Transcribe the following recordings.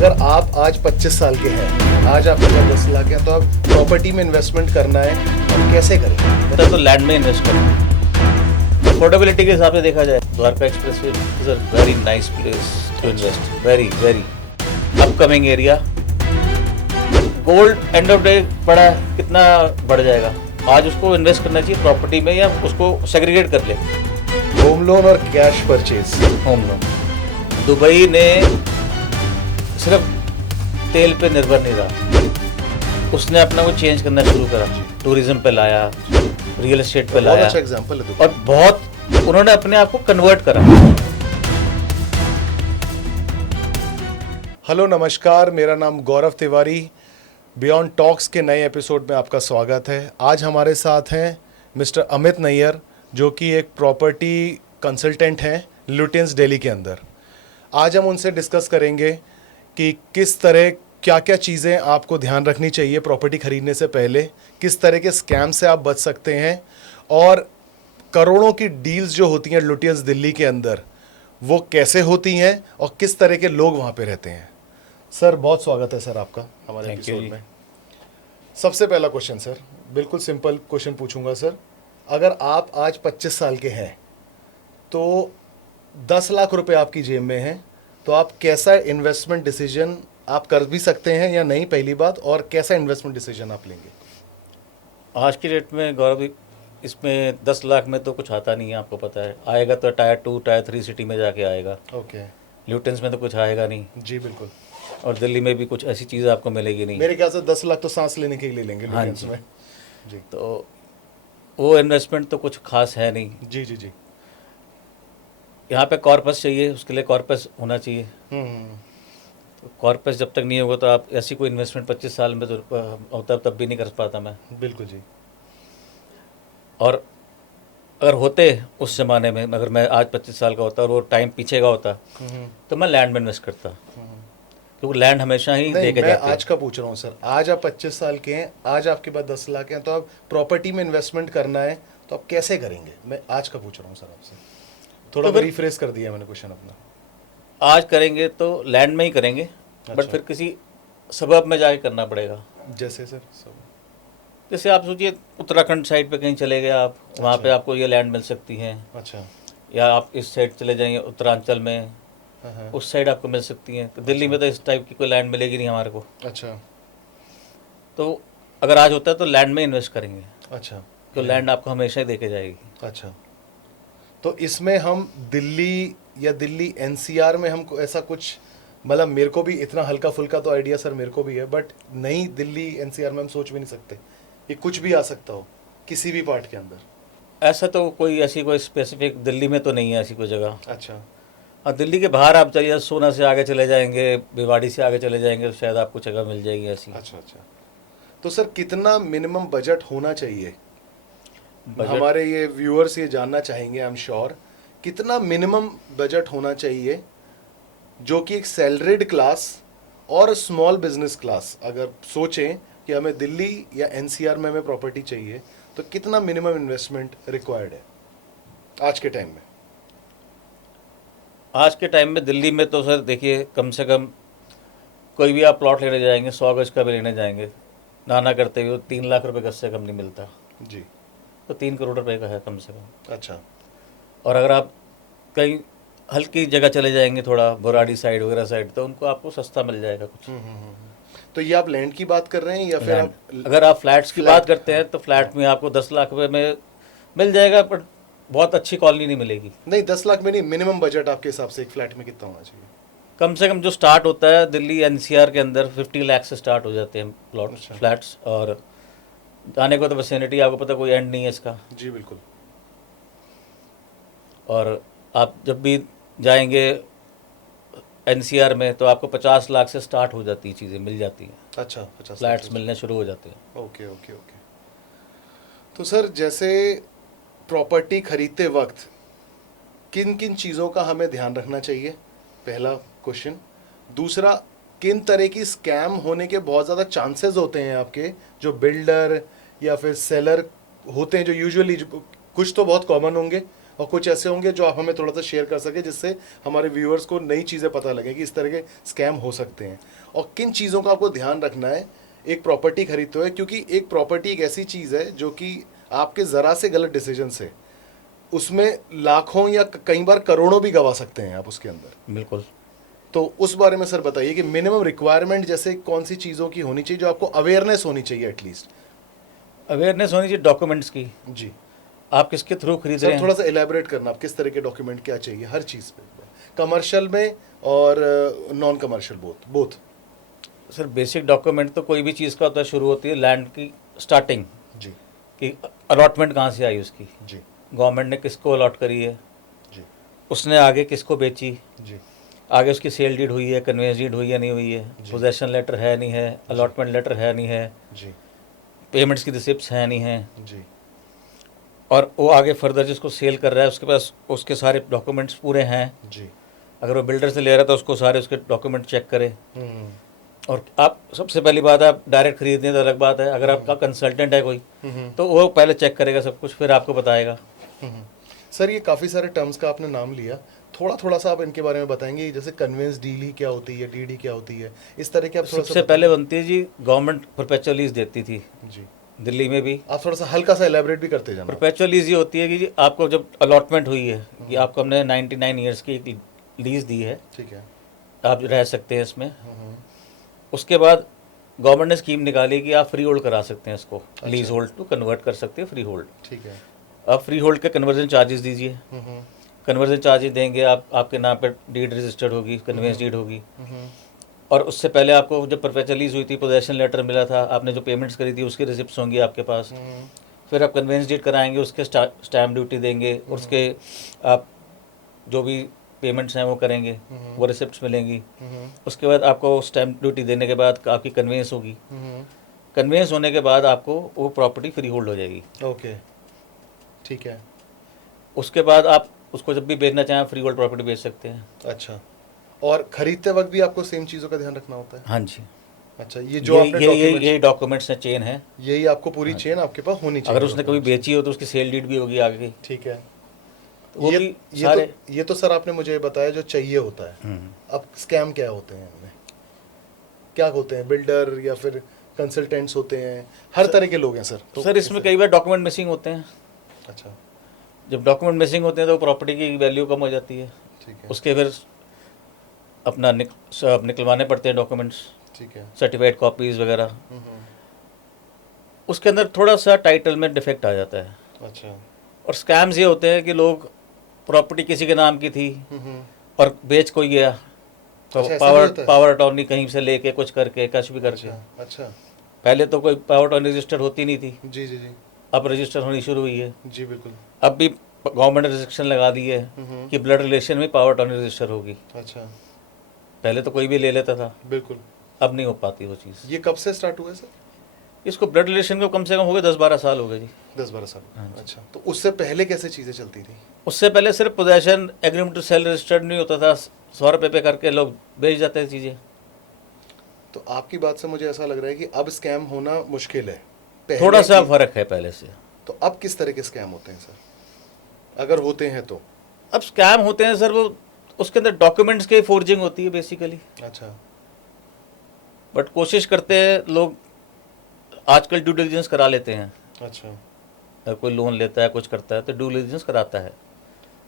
अगर आप आज 25 साल के हैं, आज आपके पास 10 लाख है, तो आप प्रॉपर्टी में इन्वेस्टमेंट करना है, तो कैसे करेंगे? तो लैंड में इन्वेस्ट करें। अफोर्डेबिलिटी के हिसाब से देखा जाए, Dwarka expressway is a very nice place to invest, very very upcoming area. Gold and F D बड़ा कितना बढ़ जाएगा, आज उसको इन्वेस्ट करना चाहिए प्रॉपर्टी में, या उसको सेग्रीगेट कर ले। होम लोन और cash purchase. Home loan. Dubai ने सिर्फ तेल पे निर्भर नहीं रहा, उसने अपना को चेंज करना शुरू करा, टूरिज्म पे लाया, रियल एस्टेट पे बहुत लाया, अच्छा एग्जांपल है दुबई। और बहुत उन्होंने अपने आप को कन्वर्ट करा। हेलो नमस्कार, मेरा नाम गौरव तिवारी। बियॉन्ड टॉक्स के नए एपिसोड में आपका स्वागत है। आज हमारे साथ हैं मिस्टर अमित नैयर, जो कि एक प्रॉपर्टी कंसल्टेंट हैं लुटियंस दिल्ली के अंदर। आज हम उनसे डिस्कस करेंगे कि किस तरह क्या क्या चीज़ें आपको ध्यान रखनी चाहिए प्रॉपर्टी खरीदने से पहले, किस तरह के स्कैम से आप बच सकते हैं, और करोड़ों की डील्स जो होती हैं लुटियंस दिल्ली के अंदर वो कैसे होती हैं और किस तरह के लोग वहाँ पे रहते हैं। सर, बहुत स्वागत है सर आपका हमारे एपिसोड में। सबसे पहला क्वेश्चन सर, बिल्कुल सिंपल क्वेश्चन पूछूंगा सर। अगर आप आज 25 साल के हैं तो 10 लाख रुपए आपकी जेब में हैं, तो आप कैसा इन्वेस्टमेंट डिसीजन आप कर भी सकते हैं या नहीं, पहली बात, और कैसा इन्वेस्टमेंट डिसीजन आप लेंगे? आज की डेट में गौरव, इसमें 10 लाख में तो कुछ आता नहीं है, आपको पता है। आएगा तो टायर 2 टायर 3 सिटी में जाके आएगा। ओके। ल्यूटेंस में तो कुछ आएगा नहीं, जी बिल्कुल। और दिल्ली में भी कुछ ऐसी चीज़ आपको मिलेगी नहीं। मेरे ख्याल से 10 लाख तो सांस लेने के लिए लेंगे हाँ लुटियंस जी। में। जी तो वो इन्वेस्टमेंट तो कुछ खास है नहीं। जी जी जी। यहाँ पे कॉर्पस चाहिए, उसके लिए कॉर्पस होना चाहिए। तो कॉर्पस जब तक नहीं होगा तो आप ऐसी कोई इन्वेस्टमेंट 25 साल में तो होता तब भी नहीं कर पाता मैं। बिल्कुल जी। और अगर होते उस ज़माने में, अगर मैं आज 25 साल का होता और वो टाइम पीछे का होता, तो मैं लैंड में इन्वेस्ट करता, क्योंकि लैंड हमेशा ही नहीं, लेके मैं जाते हैं। आज का पूछ रहा हूँ सर। आज आप 25 साल के हैं, आज आपके पास 10 लाख हैं, तो आप प्रॉपर्टी में इन्वेस्टमेंट करना है, तो आप कैसे करेंगे? मैं आज का पूछ रहा हूँ सर आपसे। थोड़ा तो रिफ्रेश कर दिया मैंने क्वेश्चन अपना। आज करेंगे तो लैंड में ही करेंगे, बट अच्छा। फिर किसी सबब में जाके करना पड़ेगा। जैसे सर सब? जैसे आप सोचिए, उत्तराखंड साइड पे कहीं चले गए आप, वहाँ पे अच्छा। आपको ये लैंड मिल सकती है। अच्छा। या आप इस साइड चले जाएंगे उत्तरांचल में, हाँ। उस साइड आपको मिल सकती हैं। तो दिल्ली में तो इस टाइप की कोई लैंड मिलेगी नहीं हमारे को। अच्छा। तो अगर आज होता है तो लैंड में इन्वेस्ट करेंगे, अच्छा। तो लैंड आपको हमेशा ही देके जाएगी। अच्छा, तो इसमें हम दिल्ली या दिल्ली एनसीआर में हमको ऐसा कुछ, मतलब मेरे को भी इतना हल्का फुल्का तो आइडिया सर मेरे को भी है, बट नहीं, दिल्ली एनसीआर में हम सोच भी नहीं सकते, ये कुछ भी आ सकता हो किसी भी पार्ट के अंदर। ऐसा तो कोई ऐसी कोई स्पेसिफिक दिल्ली में तो नहीं है ऐसी कोई जगह। अच्छा। और दिल्ली के बाहर आप चलिए, सोना से आगे चले जाएंगे, भिवाड़ी से आगे चले जाएंगे, तो शायद आपको जगह मिल जाएगी ऐसी। अच्छा अच्छा। तो सर कितना मिनिमम बजट होना चाहिए? बजट? हमारे ये व्यूअर्स ये जानना चाहेंगे, आई एम श्योर, कितना मिनिमम बजट होना चाहिए जो कि एक सैलरीड क्लास और स्मॉल बिजनेस क्लास अगर सोचें कि हमें दिल्ली या एनसीआर में हमें प्रॉपर्टी चाहिए, तो कितना मिनिमम इन्वेस्टमेंट रिक्वायर्ड है आज के टाइम में? आज के टाइम में दिल्ली में तो सर देखिए, कम से कम कोई भी आप प्लॉट लेने जाएंगे, 100 गज का भी लेने जाएंगे, नाना करते हुए 3 लाख रुपए गज से कम नहीं मिलता। जी। तो 3 करोड़ रुपए का है कम से कम। अच्छा। और अगर आप कहीं हल्की जगह चले जाएंगे, थोड़ा बुराड़ी साइड वगैरह साइड, तो उनको आपको सस्ता मिल जाएगा कुछ। तो ये आप लैंड की बात कर रहे हैं या फिर लैंड। आप अगर आप फ्लैट्स की बात करते हैं तो फ्लैट में आपको 10 लाख रुपए में मिल जाएगा, पर बहुत अच्छी कॉलोनी नहीं मिलेगी। नहीं, 10 लाख में नहीं, मिनिमम बजट आपके हिसाब से एक फ्लैट में कितना होना चाहिए? कम से कम जो स्टार्ट होता है दिल्ली एनसीआर के अंदर 50 लाख से स्टार्ट हो जाते हैं प्लॉट, अच्छा। फ्लैट्स। और जाने को तो विसिनिटी आपको पता, कोई एंड नहीं है इसका। जी बिल्कुल। और आप जब भी जाएंगे एनसीआर में तो आपको 50 लाख से स्टार्ट हो जाती है, चीज़ें मिल जाती हैं। अच्छा, 50 फ्लैट्स मिलने शुरू हो जाते हैं। Okay okay okay. तो सर, जैसे प्रॉपर्टी खरीदते वक्त किन किन चीज़ों का हमें ध्यान रखना चाहिए, पहला क्वेश्चन। दूसरा, किन तरह की स्कैम होने के बहुत ज़्यादा चांसेस होते हैं आपके, जो बिल्डर या फिर सेलर होते हैं, जो यूजुअली कुछ तो बहुत कॉमन होंगे और कुछ ऐसे होंगे जो आप हमें थोड़ा सा शेयर कर सके जिससे हमारे व्यूअर्स को नई चीज़ें पता लगे कि इस तरह के स्कैम हो सकते हैं और किन चीज़ों का आपको ध्यान रखना है एक प्रॉपर्टी खरीदते हुए, क्योंकि एक प्रॉपर्टी एक ऐसी चीज़ है जो कि आपके ज़रा से गलत डिसीजन से उसमें लाखों या कई बार करोड़ों भी गवा सकते हैं आप उसके अंदर। बिल्कुल। तो उस बारे में सर बताइए कि मिनिमम रिक्वायरमेंट जैसे कौन सी चीज़ों की होनी चाहिए जो आपको अवेयरनेस होनी चाहिए एटलीस्ट। अवेयरनेस होनी चाहिए डॉक्यूमेंट्स की, जी आप किसके थ्रू खरीद रहे सर, हैं। थोड़ा सा एलैबोरेट करना, आप किस तरह के डॉक्यूमेंट क्या चाहिए हर चीज़ पे, कमर्शियल में और non commercial both. Sir basic document तो कोई भी चीज़ का होता है, शुरू होती है लैंड की स्टार्टिंग जी कि अलॉटमेंट कहाँ से आई उसकी, जी गवर्नमेंट ने किसको अलॉट करी है, जी उसने आगे किसको बेची, जी आगे उसकी सेल डीड हुई है, कन्वेंस डीड हुई है नहीं हुई है, जी। पोजेशन लेटर है नहीं है, अलॉटमेंट लेटर है नहीं है, जी पेमेंट्स की रिसिप्ट्स है नहीं है, जी और वो आगे फर्दर जिसको सेल कर रहा है उसके पास उसके सारे डॉक्यूमेंट्स पूरे हैं। जी। अगर वो बिल्डर से ले रहा है तो उसको सारे उसके डॉक्यूमेंट चेक करे। हम्म और आप सबसे पहली बात है, आप डायरेक्ट खरीदने तो अलग बात है, अगर आपका कंसल्टेंट है कोई तो वो पहले चेक करेगा सब कुछ, फिर आपको बताएगा। सर, ये काफ़ी सारे टर्म्स का आपने नाम लिया, थोड़ा सा आप इनके बारे में बताएंगे, जैसे कन्वेंस डील ही क्या होती है, डीडी क्या होती है, इस तरह के आप थोड़ा सबसे सा पहले बनती है जी, गवर्नमेंट परपेचुअल लीज देती थी जी। दिल्ली में भी। आप थोड़ा सा हल्का सा एलैबोरेट भी करते जाना। परपेचुअल लीज ये होती है कि जी आपको जब अलॉटमेंट हुई है कि आपको हमने 99 ईयर्स की एक लीज दी है, ठीक है। आप रह सकते हैं इसमें। उसके बाद गवर्नमेंट ने स्कीम निकाली कि आप फ्री होल्ड करा सकते हैं इसको, लीज होल्ड टू कन्वर्ट कर सकते हैं फ्री होल्ड। ठीक है। आप फ्री होल्ड के कन्वर्जन चार्जेस दीजिए, कन्वर्जन चार्जेस देंगे आप, आपके नाम पे डीड रजिस्टर्ड होगी, कन्वेंस डीड होगी। और उससे पहले आपको जब परपेचुअल लीज हुई थी, पोजेशन लेटर मिला था, आपने जो पेमेंट्स करी थी उसकी रिसिप्ट्स होंगी आपके पास। फिर आप कन्वेंस डीड कराएंगे, उसके स्टैम्प ड्यूटी देंगे, उसके आप जो भी पेमेंट्स हैं वो करेंगे, वो रिसिप्ट्स मिलेंगी। उसके बाद आपको स्टैम्प ड्यूटी देने के बाद आपकी कन्वेंस होगी, कन्वेंस होने के बाद आपको वो प्रॉपर्टी फ्री होल्ड हो जाएगी। ओके, ठीक है। उसके बाद आप उसको जब भी बेचना चाहें फ्री होल्ड प्रॉपर्टी बेच सकते हैं। अच्छा, और खरीदते वक्त भी आपको सेम चीज़ों का ध्यान रखना होता है? हाँ जी। अच्छा, ये जो आपने ये डॉक्यूमेंट्स हैं, चेन है, यही आपको पूरी चेन आपके पास होनी चाहिए। अगर उसने कभी बेची हो तो उसकी सेल डीड भी होगी आगे। ठीक है। तो वो भी ये तो सर आपने मुझे बताया जो चाहिए होता है। अब स्कैम क्या होते हैं इनमें, क्या होते हैं? बिल्डर या फिर कंसल्टेंट्स होते हैं, हर तरह के लोग हैं सर। तो सर इसमें कई बार डॉक्यूमेंट मिसिंग होते हैं। अच्छा, जब डॉक्यूमेंट मिसिंग होते हैं तो प्रॉपर्टी की वैल्यू कम हो जाती है। ठीक है। उसके फिर अपना निकलवाने पड़ते हैं डॉक्यूमेंट्स, ठीक है। सर्टिफाइड कॉपीज वगैरह। उसके अंदर थोड़ा सा टाइटल में डिफेक्ट आ जाता है। अच्छा। और स्कैम्स ये होते हैं कि लोग, प्रॉपर्टी किसी के नाम की थी और बेच कोई गया, तो अच्छा, ऐसा भी होता है? पावर अटॉर्नी कहीं से लेके कुछ करके कुछ भी करके। अच्छा। पहले तो कोई पावर अटॉर्नी रजिस्टर होती नहीं थी, जी जी जी अब रजिस्टर होनी शुरू हुई है। जी, बिल्कुल। अब भी गवर्नमेंट ने रिस्ट्रिक्शन लगा दी है कि ब्लड रिलेशन में पावर अटॉर्नी रजिस्टर होगी। अच्छा, पहले तो कोई भी ले लेता था, बिल्कुल। अब नहीं हो पाती वो चीज़। ये कब से स्टार्ट हुआ है सर? इसको ब्लड रिलेशन को कम से कम हो गए 10-12 साल हो गए जी। 10-12 साल। अच्छा, तो उससे पहले कैसे चीज़ें चलती थी? उससे पहले सिर्फ possession agreement to sell registered नहीं होता था, 100 रुपये पे करके लोग बेच जाते थे चीज़ें। तो आपकी बात से मुझे ऐसा लग रहा है कि अब स्कैम होना मुश्किल है, पहले थोड़ा सा की- फर्क है पहले से। तो अब किस तरह के स्कैम होते हैं सर, अगर होते हैं तो? अब स्कैम होते हैं सर, वो उसके अंदर डॉक्यूमेंट्स की फोर्जिंग होती है बेसिकली। अच्छा। बट कोशिश करते हैं लोग, आजकल ड्यू डिलिजेंस करा लेते हैं। अच्छा, अगर कोई लोन लेता है कुछ करता है तो ड्यू डिलिजेंस कराता है।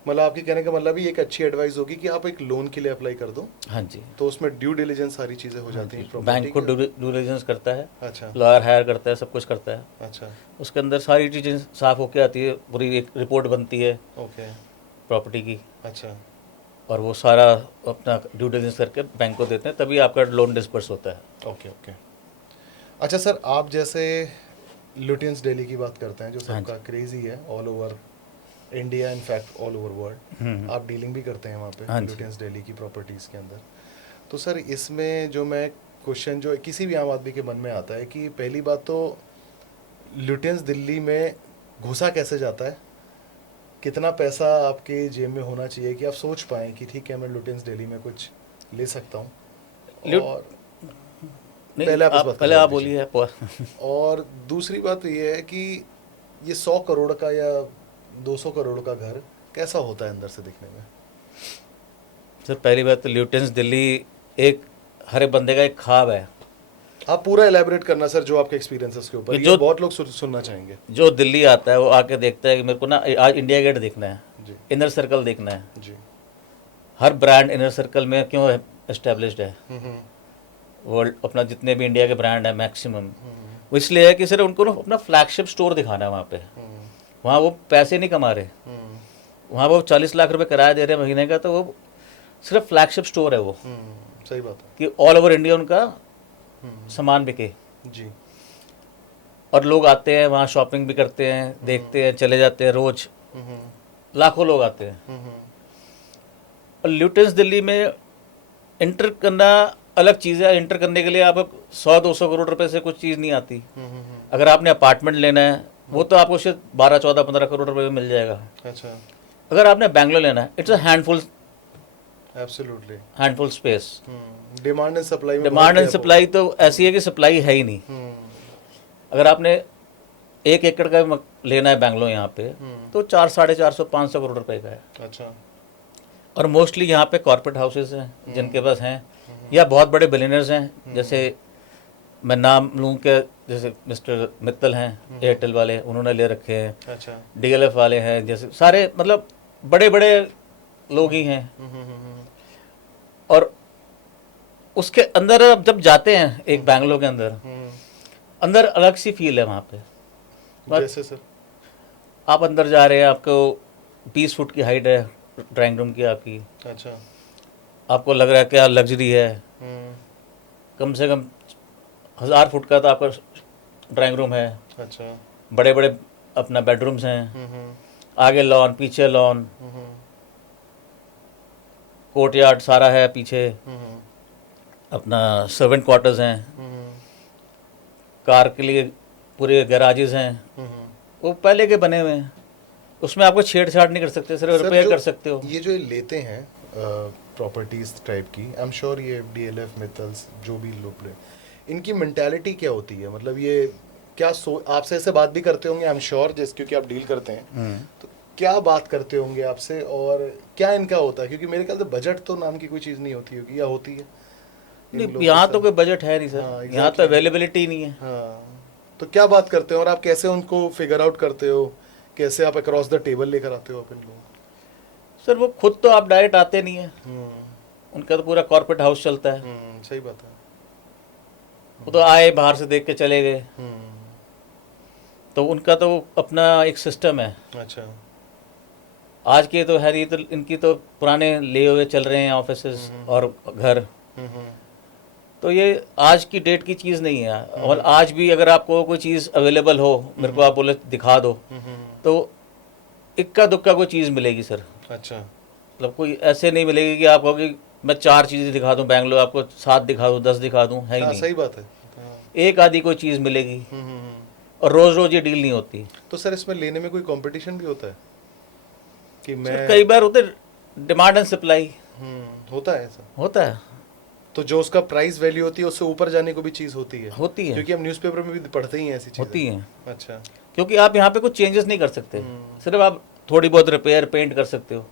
मतलब आपके कहने का मतलब भी एक अच्छी एडवाइस होगी कि आप एक लोन के लिए अप्लाई कर दो, हाँ जी, तो उसमें ड्यू डिलिजेंस सारी चीज़ें हो जाती हैं। property बैंक को की। ड्यू डिलिजेंस करता है, अच्छा लॉयर हायर करता है, सब कुछ करता है। अच्छा। उसके अंदर सारी चीज़ें साफ होके आती है, पूरी एक रिपोर्ट बनती है ओके। प्रॉपर्टी की, अच्छा। और वो सारा अपना ड्यू डिलिजेंस करके बैंक को देते हैं, तभी आपका लोन डिस्पर्स होता है। Okay okay. अच्छा सर, आप जैसे लुटियंस डेली की बात करते हैं जो सबका क्रेजी है all over India, in fact all over world, आप डीलिंग भी करते हैं वहाँ पे लुटियंस डेली की प्रॉपर्टीज़ के अंदर। तो सर इसमें जो मैं क्वेश्चन जो किसी भी आम आदमी के मन में आता है कि पहली बात तो लुटियंस दिल्ली में घुसा कैसे जाता है, कितना पैसा आपके जेब में होना चाहिए कि आप सोच पाएँ कि ठीक है मैं लुटियंस डेली में कुछ ले सकता हूँ? और नहीं, पहले आप इस बात का पहले जवाब आप बोलिए। और दूसरी बात ये है कि ये 100 करोड़ का या 200 करोड़ का घर कैसा होता है अंदर से दिखने में? सर पहली बात तो ल्यूटेंस दिल्ली एक हर एक बंदे का एक ख्वाब है। आप पूरा एलैबोरेट करना सर, जो आपके एक्सपीरियंसेस के ऊपर, कि ये जो बहुत लोग सुनना चाहेंगे। जो दिल्ली आता है वो आके देखता है कि मेरे को ना आज इंडिया गेट देखना है, जी इनर सर्कल देखना है। जी। हर ब्रांड इनर सर्कल में क्यों एस्टेब्लिश्ड है? हम्म, वर्ल्ड अपना जितने भी इंडिया के ब्रांड है मैक्सिमम, वो इसलिए है कि सर उनको ना अपना फ्लैगशिप स्टोर दिखाना है वहाँ पे। वहाँ वो पैसे नहीं कमा रहे, वहाँ वो 40 लाख रुपए किराया दे रहे हैं महीने का, तो वो सिर्फ फ्लैगशिप स्टोर है वो, सही बात है। कि ऑल ओवर इंडिया उनका सामान बिके जी। और लोग आते हैं वहाँ शॉपिंग भी करते हैं, देखते हैं, चले जाते हैं। रोज लाखों लोग आते हैं। और ल्यूटेंस दिल्ली में इंटर करना अलग चीज़ है। इंटर करने के लिए आप 100-200 करोड़ रुपए से कुछ चीज़ नहीं आती। अगर आपने अपार्टमेंट लेना है वो तो आपको शायद 12-14-15 करोड़ रुपए में मिल जाएगा। अच्छा। अगर आपने बैंगलोर लेना है, it's a absolutely handful space. Demand and supply में डिमांड एंड सप्लाई तो ऐसी है कि सप्लाई है ही नहीं। अगर आपने 1 एकड़ का लेना है बैंगलोर यहाँ पे, तो 400-450-500 करोड़ रुपए का है। अच्छा। और मोस्टली यहाँ पे कॉर्पोरेट हाउसेस हैं जिनके पास हैं, या बहुत बड़े बिलियनर्स हैं। जैसे मैं नाम लूँ के, जैसे मिस्टर मित्तल हैं एयरटेल वाले, उन्होंने ले रखे हैं। अच्छा। DLF वाले हैं, जैसे सारे मतलब बड़े बड़े लोग ही हैं। और उसके अंदर अब जब जाते हैं एक बैंगलोर के अंदर, अंदर अलग सी फील है वहाँ पे। जैसे सर आप अंदर जा रहे हैं, आपको 20 फुट की हाइट है ड्राइंग रूम की आपकी। अच्छा। आपको लग रहा है कि यार लग्जरी है। कम से कम 1000 फुट का तो आपका ड्राइंग रूम है। अच्छा। बड़े बड़े अपना बेडरूम्स हैं, आगे लॉन, पीछे लॉन, कोर्टयार्ड सारा है पीछे। अपना सर्वेंट क्वार्टर्स हैं, कार के लिए पूरे गैराजेस हैं, वो पहले के बने हुए हैं। उसमें आपको छेड़छाड़ नहीं कर सकते, सिर्फ रिपेयर कर सकते हो। ये जो लेते हैं प्रॉपर्टीज टाइप की, आई एम श्योर ये DLF मित्तल्स जो भी लोग ले, इनकी मेंटालिटी क्या होती है? मतलब ये क्या आपसे ऐसे बात भी करते होंगे, आई एम श्योर, जैसे क्योंकि आप डील करते हैं, तो क्या बात करते होंगे आपसे और क्या इनका होता है? क्योंकि मेरे ख्याल से बजट तो नाम की कोई चीज़ नहीं होती होगी, या होती है? नहीं, यहाँ तो कोई बजट है नहीं सर। हाँ, यहाँ तो अवेलेबिलिटी नहीं है। हाँ, तो क्या बात करते हो और आप कैसे उनको फिगर आउट करते हो? कैसे आप अक्रॉस द टेबल लेकर आते हो अपन लोग? सर वो खुद तो आप डायरेक्ट आते नहीं है, उनका तो पूरा कॉर्पोरेट हाउस चलता है। सही बात है। वो तो आए, बाहर से देख के चले गए। तो उनका तो अपना एक सिस्टम है। अच्छा। आज के तो है, ये तो इनकी तो पुराने ले हुए चल रहे हैं ऑफिसेस और घर। तो ये आज की डेट की चीज़ नहीं है। और आज भी अगर आपको कोई चीज़ अवेलेबल हो, मेरे को आप बोले दिखा दो, तो इक्का दुक्का कोई चीज़ मिलेगी सर। अच्छा। मतलब कोई ऐसे नहीं मिलेगी कि आप कहोगे मैं 4 चीज़ें दिखा दूं बैंगलोर, आपको 7 दिखा दूं, 10 दिखा दूं, है ही नहीं। सही बात है। एक आधी कोई चीज़ मिलेगी। और रोज़ रोज़ ये डील नहीं होती। तो सर इसमें लेने में कोई कंपटीशन भी होता है कि मैं? कई बार होते डिमांड एंड सप्लाई। होता है ऐसा? होता है। तो जो उसका प्राइस वैल्यू होती है उससे ऊपर जाने को भी चीज़ होती है? होती है, क्योंकि हम न्यूज़पेपर में भी पढ़ते ही हैं ऐसी चीज़ें। होती हैं। अच्छा। क्योंकि आप यहाँ पे कुछ चेंजेस नहीं कर सकते, सिर्फ आप थोड़ी बहुत रिपेयर पेंट कर सकते हो।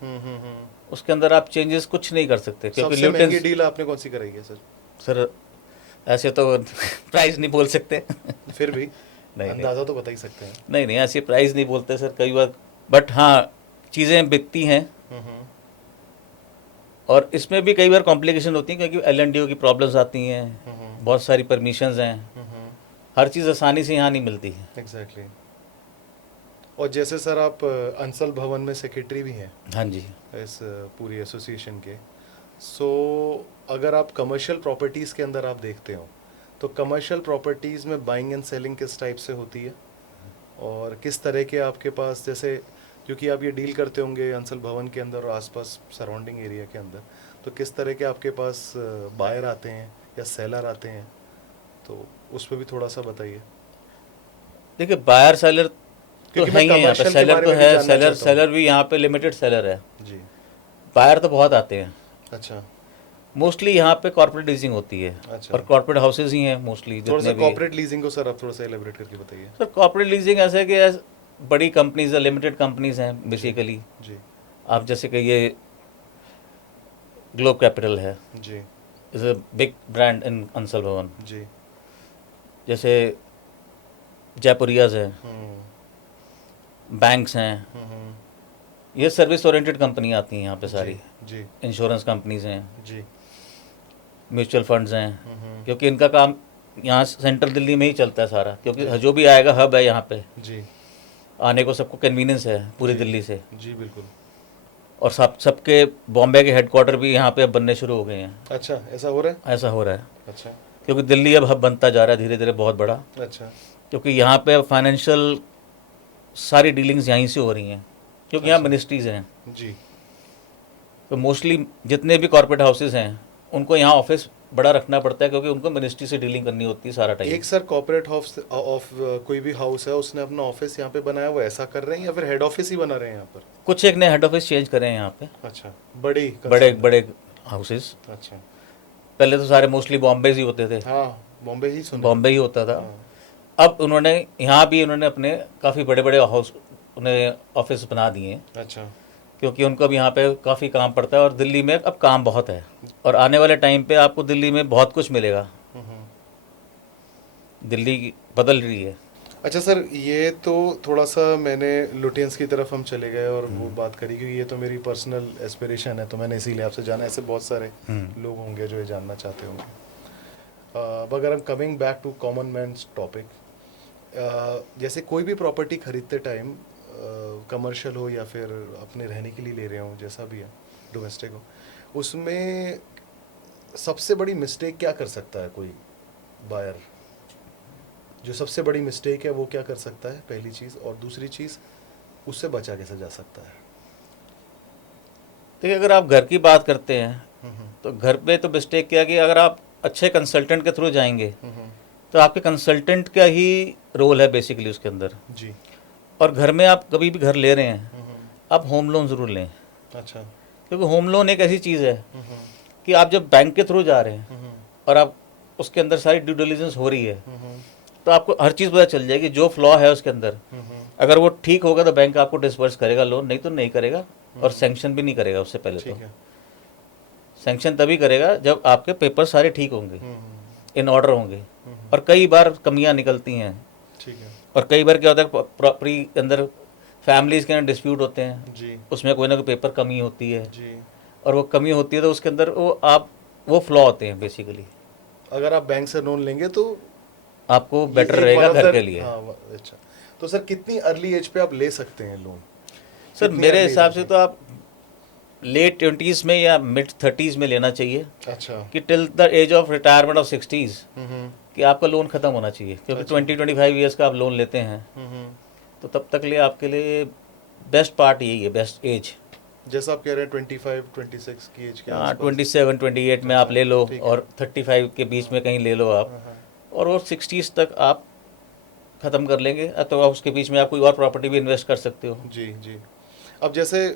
उसके अंदर आप चेंजेस कुछ नहीं कर सकते। क्योंकि सबसे महंगी डील आपने कौन सी कराई है सर? सर ऐसे तो प्राइस नहीं बोल सकते। फिर भी नहीं, अंदाजा तो बता ही सकते हैं। नहीं, ऐसी प्राइस नहीं बोलते सर कई बार, बट हाँ चीज़ें बिकती हैं। और इसमें भी कई बार कॉम्प्लिकेशन होती है, क्योंकि LNDO की प्रॉब्लम्स आती हैं, बहुत सारी परमिशंस हैं, हर चीज़ आसानी से यहाँ नहीं मिलती है। एग्जैक्टली। और जैसे सर आप अंसल भवन में सेक्रेटरी भी हैं। हाँ जी। इस पूरी एसोसिएशन के। सो अगर आप कमर्शियल प्रॉपर्टीज़ के अंदर आप देखते हो, तो कमर्शियल प्रॉपर्टीज़ में बाइंग एंड सेलिंग किस टाइप से होती है और किस तरह के आपके पास, जैसे क्योंकि आप ये डील करते होंगे अंसल भवन के अंदर और आसपास सराउंडिंग एरिया के अंदर, तो किस तरह के आपके पास बायर आते हैं या सेलर आते हैं, तो उस पर भी थोड़ा सा बताइए। देखिए बायर सेलर तो है ही है यहाँ पे, सेलर तो है, सेलर भी यहाँ पे लिमिटेड सेलर है जी। बायर तो बहुत आते हैं। अच्छा। मोस्टली यहाँ पे कॉर्पोरेट लीजिंग होती है। अच्छा। और कॉर्पोरेट हाउसेज ही हैं मोस्टली। थोड़ा सा कॉर्पोरेट लीजिंग को सर आप थोड़ा सा एलेबरेट करके बताइए। सर कॉर्पोरेट लीजिंग ऐसे कि बड़ी कंपनीज है, लिमिटेड कंपनीज हैं बेसिकली, जी। आप जैसे कि ये ग्लोब कैपिटल है, जी is a big brand in Ansal Bhawan. जी। जैसे जयपुरियाज हैं, बैंक्स हैं, हम्म, ये सर्विस ओरिएंटेड कंपनी आती हैं यहाँ पे सारी। जी इंश्योरेंस कंपनीज हैं, जी। म्यूचुअल फंड्स हैं, हम्म, क्योंकि इनका काम यहाँ सेंट्रल दिल्ली में ही चलता है सारा, क्योंकि जी। जो भी आएगा हब है यहाँ पे, जी आने को सबको कन्वीनियंस है पूरी जी। दिल्ली से। जी बिल्कुल। और सबके बॉम्बे के हेडक्वार्टर भी यहाँ पे अब बनने शुरू हो गए हैं। अच्छा, ऐसा हो रहा है? ऐसा हो रहा है अच्छा क्योंकि दिल्ली अब हब बनता जा रहा है धीरे धीरे बहुत बड़ा, अच्छा। क्योंकि यहाँ पे अब फाइनेंशियल सारी डीलिंग्स यहीं से हो रही हैं, क्योंकि यहाँ अच्छा। मिनिस्ट्रीज़ हैं। जी तो मोस्टली जितने भी कॉर्पोरेट हाउसेज हैं उनको यहाँ ऑफिस बड़ा रखना पड़ता है, क्योंकि उनको मिनिस्ट्री से डीलिंग करनी होती है सारा टाइम। एक सर कॉर्पोरेट हाउस ऑफ कोई भी हाउस है उसने अपना ऑफिस यहाँ पे बनाया, वो ऐसा कर रहे हैं या फिर हेड ऑफिस ही बना रहे हैं यहाँ पर? कुछ एक ने हेड ऑफिस चेंज करे हैं यहाँ पे, अच्छा, बड़ी बड़े बड़े हाउसेस। अच्छा। पहले तो सारे मोस्टली बॉम्बे ही होते थे, हाँ, बॉम्बे ही सुना। बॉम्बे ही होता था। हाँ, अब उन्होंने यहाँ भी उन्होंने अपने काफ़ी बड़े बड़े हाउस उन्हें ऑफिस बना दिए हैं, अच्छा क्योंकि उनको अब यहाँ पे काफ़ी काम पड़ता है और दिल्ली में अब काम बहुत है, और आने वाले टाइम पे आपको दिल्ली में बहुत कुछ मिलेगा। दिल्ली बदल रही है। अच्छा सर, ये तो थोड़ा सा मैंने लुटियंस की तरफ हम चले गए और वो बात करी, क्योंकि ये तो मेरी पर्सनल एस्पिरेशन है, तो मैंने इसीलिए आपसे जाना। ऐसे बहुत सारे लोग होंगे जो ये जानना चाहते होंगे। अगर हम coming back to common man's topic, जैसे कोई भी प्रॉपर्टी खरीदते टाइम, कमर्शियल हो या फिर अपने रहने के लिए ले रहे हो, जैसा भी है, डोमेस्टिक हो, उसमें सबसे बड़ी मिस्टेक क्या कर सकता है कोई बायर? जो सबसे बड़ी मिस्टेक है वो क्या कर सकता है, पहली चीज़, और दूसरी चीज़ उससे बचा कैसे जा सकता है? देखिए, अगर आप घर की बात करते हैं तो घर पे तो मिस्टेक क्या कि अगर आप अच्छे कंसल्टेंट के थ्रू जाएंगे तो आपके कंसल्टेंट का ही रोल है बेसिकली उसके अंदर जी। और घर में आप कभी भी घर ले रहे हैं, आप होम लोन ज़रूर लें। अच्छा। क्योंकि होम लोन एक ऐसी चीज़ है कि आप जब बैंक के थ्रू जा रहे हैं और आप उसके अंदर सारी ड्यू डिलिजेंस हो रही है, तो आपको हर चीज़ पता चल जाएगी जो फ्लॉ है उसके अंदर। अगर वो ठीक होगा तो बैंक आपको डिसबर्स करेगा लोन, नहीं तो नहीं करेगा, और सैंक्शन भी नहीं करेगा उससे पहले। तो सैंक्शन तभी करेगा जब आपके पेपर सारे ठीक होंगे, इन ऑर्डर होंगे, और कई बार कमियां निकलती हैं। ठीक है। और कई बार क्या होता है, प्रॉपर्टी के अंदर फैमिलीज के अंदर डिस्प्यूट होते हैं जी उसमें कोई ना कोई पेपर कमी होती है, जी। और वो कमी होती है तो उसके अंदर वो फ्लॉ होते हैं बेसिकली। अगर आप बैंक से लोन लेंगे तो आपको बेटर ये रहेगा one of घर the- के लिए। हाँ, अच्छा। तो सर कितनी अर्ली एज पे आप ले सकते हैं लोन? सर कितनी मेरे early हिसाब age से पे? तो आप लेट 20s में या मिड 30s में लेना चाहिए, अच्छा। कि till the age of retirement of 60s कि आपका लोन ख़त्म होना चाहिए। क्योंकि 20-25 ईयर्स का आप लोन लेते हैं तो तब तक लिए आपके लिए बेस्ट पार्ट यही है, बेस्ट एज। जैसा आप कह रहे हैं 25-26 की एज के हाँ, आसपास। 27-28 में आप ले लो, ठीक है। और 35 के बीच में कहीं ले लो आप, और वो 60s तक आप ख़त्म कर लेंगे। तो आप उसके बीच में आप कोई और प्रॉपर्टी भी इन्वेस्ट कर सकते हो। जी जी। अब जैसे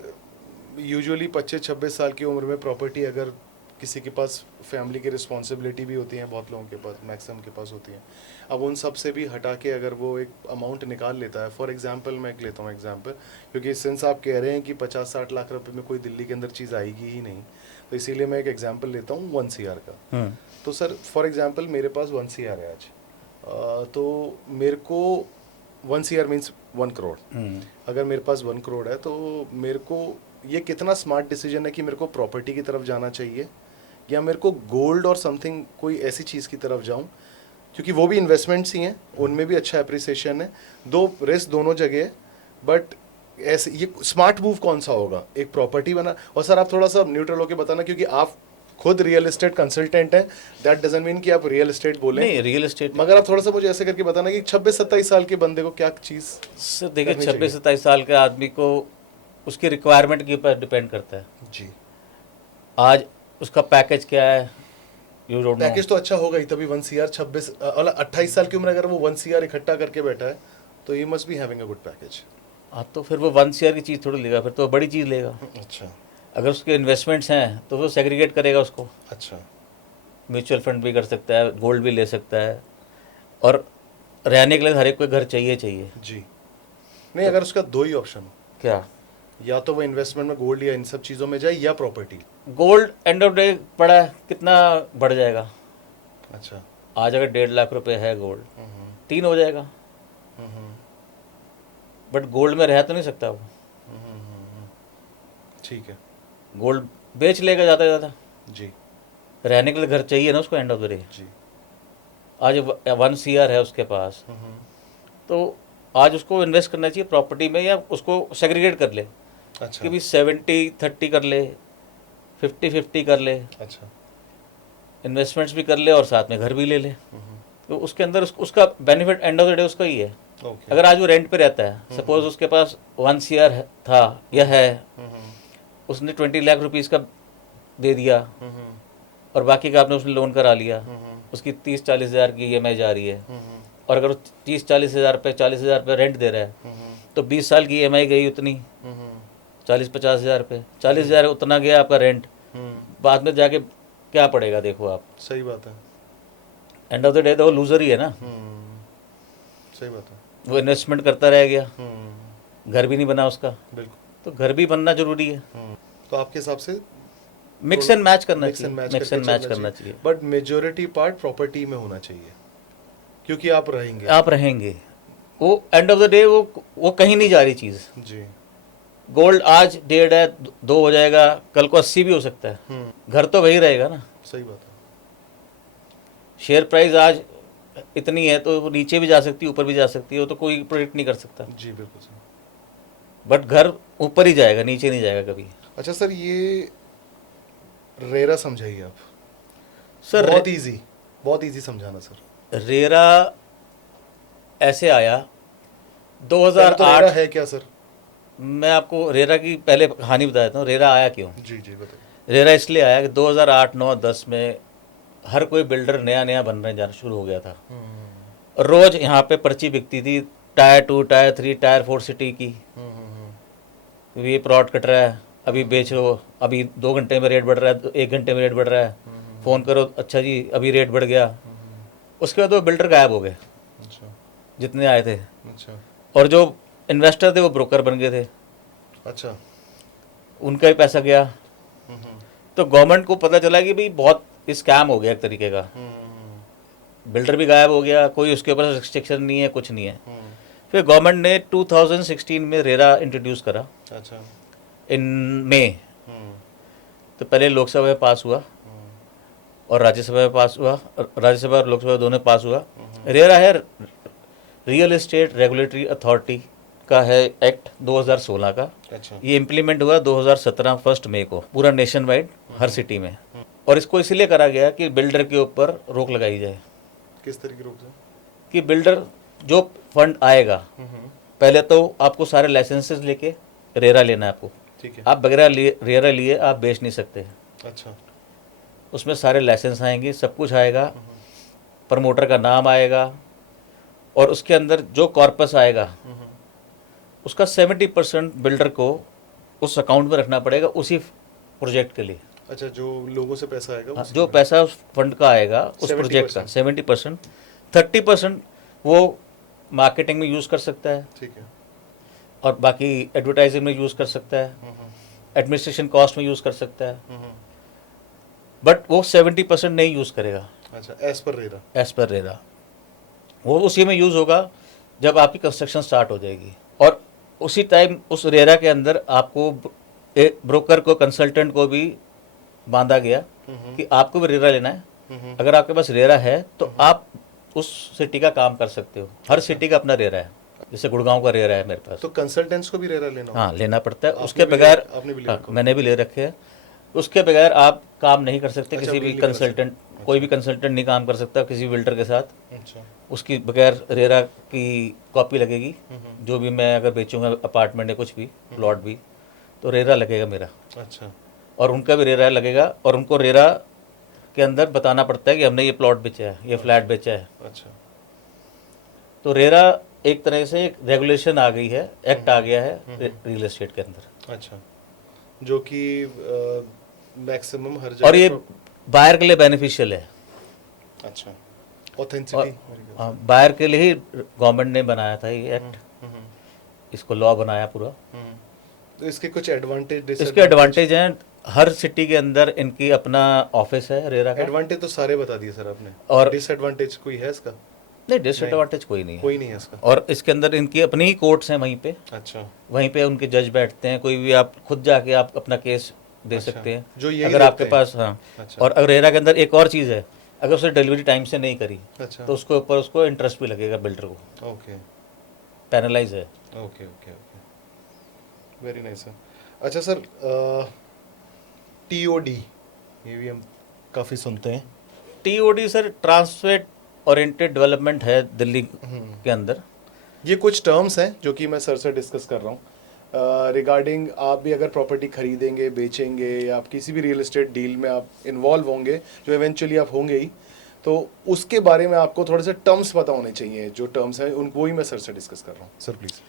यूजुअली 25-26 साल की उम्र में प्रॉपर्टी, अगर किसी के पास फैमिली की रिस्पॉन्सिबिलिटी भी होती है, बहुत लोगों के पास, मैक्सिमम के पास होती है, अब उन सब से भी हटा के अगर वो एक अमाउंट निकाल लेता है, फॉर एग्जांपल मैं एक लेता हूँ एग्जांपल, क्योंकि सिंस आप कह रहे हैं कि 50-60 लाख रुपए में कोई दिल्ली के अंदर चीज़ आएगी ही नहीं, तो इसीलिए मैं एक एग्जांपल लेता हूँ 1 CR का। तो सर फॉर एग्जांपल मेरे पास 1 CR है आज, तो मेरे को 1 CR मीन्स 1 करोड़। अगर मेरे पास 1 करोड़ है तो मेरे को ये कितना स्मार्ट डिसीजन है कि मेरे को प्रॉपर्टी की तरफ जाना चाहिए या मेरे को गोल्ड और समथिंग कोई ऐसी चीज़ की तरफ जाऊं, क्योंकि वो भी इन्वेस्टमेंट्स ही हैं, उनमें भी अच्छा अप्रिसिएशन है, दो रिस्क दोनों जगह है, बट ऐसे ये स्मार्ट मूव कौन सा होगा एक प्रॉपर्टी बना? और सर आप थोड़ा सा न्यूट्रल होकर बताना, क्योंकि आप खुद रियल एस्टेट कंसल्टेंट हैं, दैट डजंट मीन कि आप रियल एस्टेट बोलें, नहीं, रियल एस्टेट मगर आप थोड़ा सा मुझे ऐसे करके बताना कि 26-27 साल के बंदे को क्या चीज़। सर देखिए, 26-27 साल के आदमी को उसकी रिक्वायरमेंट के ऊपर डिपेंड करता है जी। आज उसका पैकेज क्या है, यू डोंट नो। पैकेज तो अच्छा होगा ही, तभी 1 CR 28 साल की उम्र अगर वो 1 CR इकट्ठा करके बैठा है तो he must be having a good package. हाँ, तो फिर वो 1 CR की चीज़ थोड़ी लेगा, फिर तो बड़ी चीज़ लेगा। अच्छा अगर उसके इन्वेस्टमेंट्स हैं तो वो सेग्रीगेट करेगा उसको, अच्छा। म्यूचुअल फंड भी कर सकता है, गोल्ड भी ले सकता है, और रहने के लिए हर एक को घर चाहिए। जी नहीं, अगर उसका 2 ही ऑप्शन हो, क्या? या तो वो इन्वेस्टमेंट में गोल्ड या इन सब चीज़ों में जाए या property. Gold and F day पड़ा है, कितना बढ़ जाएगा? अच्छा। आज अगर 1.5 लाख रुपए है गोल्ड, हम्म, 3 हो जाएगा। हम्म, बट गोल्ड में रह तो नहीं सकता वो, ठीक है। गोल्ड बेच लेगा ज़्यादा से ज़्यादा। जी रहने के लिए घर चाहिए ना उसको एंड ऑफ द डे। जी। आज 1 CR है उसके पास, तो आज उसको इन्वेस्ट करना चाहिए प्रॉपर्टी में, या उसको सेग्रीगेट कर ले अच्छा कि भी 70-30 कर ले, 50-50 कर ले, अच्छा। इन्वेस्टमेंट्स भी कर ले और साथ में घर भी ले ले। तो उसके अंदर उसका benefit end of the day उसका ही है। ओके। अगर आज वो रेंट पे रहता है, सपोज उसके पास 1 CR था या है, उसने 20 लाख रुपीज़ का दे दिया और बाकी का आपने उसने लोन करा लिया, उसकी 30-40 हज़ार की EMI जा रही है, और अगर 30-40 हज़ार पे 40 हज़ार पे रेंट दे रहा है, तो 20 साल की EMI गई उतनी, 40-50 हज़ार पे 40 हज़ार उतना गया आपका रेंट। बाद में जाके क्या पड़ेगा देखो आप, सही बात है। एंड ऑफ द डे तो वो लूजर ही है ना। सही बात है। वो इन्वेस्टमेंट करता रह गया, घर भी नहीं बना उसका, बिल्कुल। तो घर भी बनना जरूरी है। तो आपके हिसाब से मिक्स एंड मैच करना मिक्स चाहिए, and match mix and match करना चाहिए। बट मेजोरिटी पार्ट प्रॉपर्टी में होना चाहिए, क्योंकि आप रहेंगे। आप रहेंगे, वो एंड ऑफ द डे वो कहीं नहीं जा रही चीज़। जी। गोल्ड आज 1.5 है, 2 हो जाएगा, कल को 80 भी हो सकता है, घर तो वही रहेगा ना। सही बात है। शेयर प्राइस आज इतनी है तो वो नीचे भी जा सकती है, ऊपर भी जा सकती है, वो तो कोई प्रोडिक्ट नहीं कर सकता। जी बिल्कुल सही। बट घर ऊपर ही जाएगा, नीचे नहीं जाएगा कभी। अच्छा सर, ये रेरा समझाइए आप सर बहुत इजी समझाना सर। रेरा ऐसे आया पहले तो रेरा 2008। है क्या सर? मैं आपको रेरा की पहले कहानी बता देता हूँ, रेरा आया क्यों। जी जी बताइए। रेरा इसलिए आया कि 2008, 9, 10 में हर कोई बिल्डर नया बनने जाना शुरू हो गया था। रोज यहाँ पे पर्ची बिकती थी, टायर 2, टायर 3, टायर 4 सिटी की। ये प्लॉट कट रहा है, अभी बेचो, अभी 2 घंटे में रेट बढ़ रहा है, 1 घंटे में रेट बढ़ रहा है, फ़ोन करो, अच्छा जी अभी रेट बढ़ गया। उसके बाद वो बिल्डर गायब हो गए, अच्छा जितने आए थे। अच्छा और जो इन्वेस्टर थे वो ब्रोकर बन गए थे, अच्छा। उनका ही पैसा गया। तो गवर्नमेंट को पता चला कि भाई बहुत स्कैम हो गया एक तरीके का, बिल्डर भी गायब हो गया, कोई उसके ऊपर रिस्ट्रिक्शन नहीं है, कुछ नहीं है। फिर गवर्नमेंट ने 2016 में रेरा इंट्रोड्यूस करा। अच्छा। इन मई। तो पहले लोकसभा में पास हुआ और राज्यसभा में पास हुआ, राज्यसभा और लोकसभा दोनों में पास हुआ। रेरा है रियल एस्टेट रेगुलेटरी अथॉरिटी का है एक्ट 2016 का। अच्छा। ये इम्प्लीमेंट हुआ 2017 1 मई को पूरा नेशन वाइड हर सिटी में। और इसको इसलिए करा गया कि बिल्डर के ऊपर रोक लगाई जाए। किस तरह की रोक है? कि बिल्डर जो फंड आएगा, पहले तो आपको सारे लाइसेंसेस लेके रेरा लेना है आपको। ठीक है। आप बगैर रेरा लिए आप बेच नहीं सकते। अच्छा। उसमें सारे लाइसेंस आएंगे, सब कुछ आएगा, प्रमोटर का नाम आएगा, और उसके अंदर जो कॉर्पस आएगा उसका 70% बिल्डर को उस अकाउंट में रखना पड़ेगा उसी प्रोजेक्ट के लिए। अच्छा, जो लोगों से पैसा आएगा, जो पैसा उस फंड का आएगा उस प्रोजेक्ट का 70%, 30% वो मार्केटिंग में यूज़ कर सकता है। ठीक है। और बाकी एडवर्टाइजिंग में यूज़ कर सकता है, एडमिनिस्ट्रेशन कॉस्ट में यूज़ कर सकता है, बट वो 70% नहीं यूज़ करेगा। अच्छा, एज पर रेरा वो उसी में यूज़ होगा जब आपकी कंस्ट्रक्शन स्टार्ट हो जाएगी। और उसी टाइम उस रेरा के अंदर आपको ब्रोकर को, कंसल्टेंट को भी बांधा गया कि आपको भी रेरा लेना है। अगर आपके पास रेरा है तो आप उस सिटी का काम कर सकते हो। हर सिटी का अपना रेरा है, जैसे गुड़गांव का रेरा है मेरे पास। तो कंसल्टेंट्स को भी रेरा लेना? हाँ, लेना पड़ता है। उसके बगैर मैंने भी ले रखे हैं। उसके बगैर आप काम नहीं कर सकते। किसी भी कंसल्टेंट, कोई भी कंसल्टेंट नहीं काम कर सकता किसी बिल्डर के साथ। अच्छा। उसकी बगैर रेरा की कॉपी लगेगी। जो भी मैं अगर बेचूंगा अपार्टमेंट या कुछ भी प्लॉट भी, तो रेरा लगेगा मेरा। अच्छा। और उनका भी रेरा लगेगा, और उनको रेरा के अंदर बताना पड़ता है कि हमने ये प्लॉट बेचा है, ये फ्लैट बेचा है। अच्छा। तो रेरा एक तरह से एक रेगुलेशन आ गई है, एक्ट आ गया है रियल एस्टेट के अंदर। अच्छा। जो कि मैक्सिमम हर जगह, और ये बायर के लिए बेनिफिशियल है। अच्छा। ऑथेंटिसिटी बायर के लिए ही गवर्नमेंट ने बनाया था ये एक्ट, इसको लॉ बनाया पूरा। तो इसके कुछ एडवांटेज इसके एडवांटेज हैं, हर सिटी के अंदर इनकी अपना ऑफिस है रेरा का। एडवांटेज तो सारे बता दिए सर आपने, और डिसएडवांटेज कोई है इसका? नहीं, डिसएडवांटेज कोई नहीं है। कोई नहीं है इसका। और इसके अंदर इनकी अपनी ही कोर्ट्स हैं वहीं पे। अच्छा। वहीं पे उनके जज बैठते हैं, कोई भी आप खुद जाके आप अपना केस दे अच्छा, सकते हैं जो यही अगर देखते आपके हैं। पास। हाँ। अच्छा। और अगर रेरा के अंदर एक और चीज़ है, अगर उसने डिलीवरी टाइम से नहीं करी अच्छा। तो उसके ऊपर उसको इंटरेस्ट भी लगेगा, बिल्डर को ओके पेनलाइज है। Okay okay okay, very nice sir. अच्छा सर, टीओडी ये भी हम काफ़ी सुनते हैं। TOD sir transfer oriented development है दिल्ली के अंदर। ये कुछ टर्म्स हैं जो कि मैं सर से डिस्कस कर रहा हूँ रिगार्डिंग, आप भी अगर प्रॉपर्टी खरीदेंगे, बेचेंगे, या आप किसी भी रियल एस्टेट डील में आप इन्वॉल्व होंगे, जो इवेंचुअली आप होंगे ही, तो उसके बारे में आपको थोड़े से टर्म्स पता होने चाहिए। जो टर्म्स हैं उनको ही मैं सर से डिस्कस कर रहा हूँ। Sir please.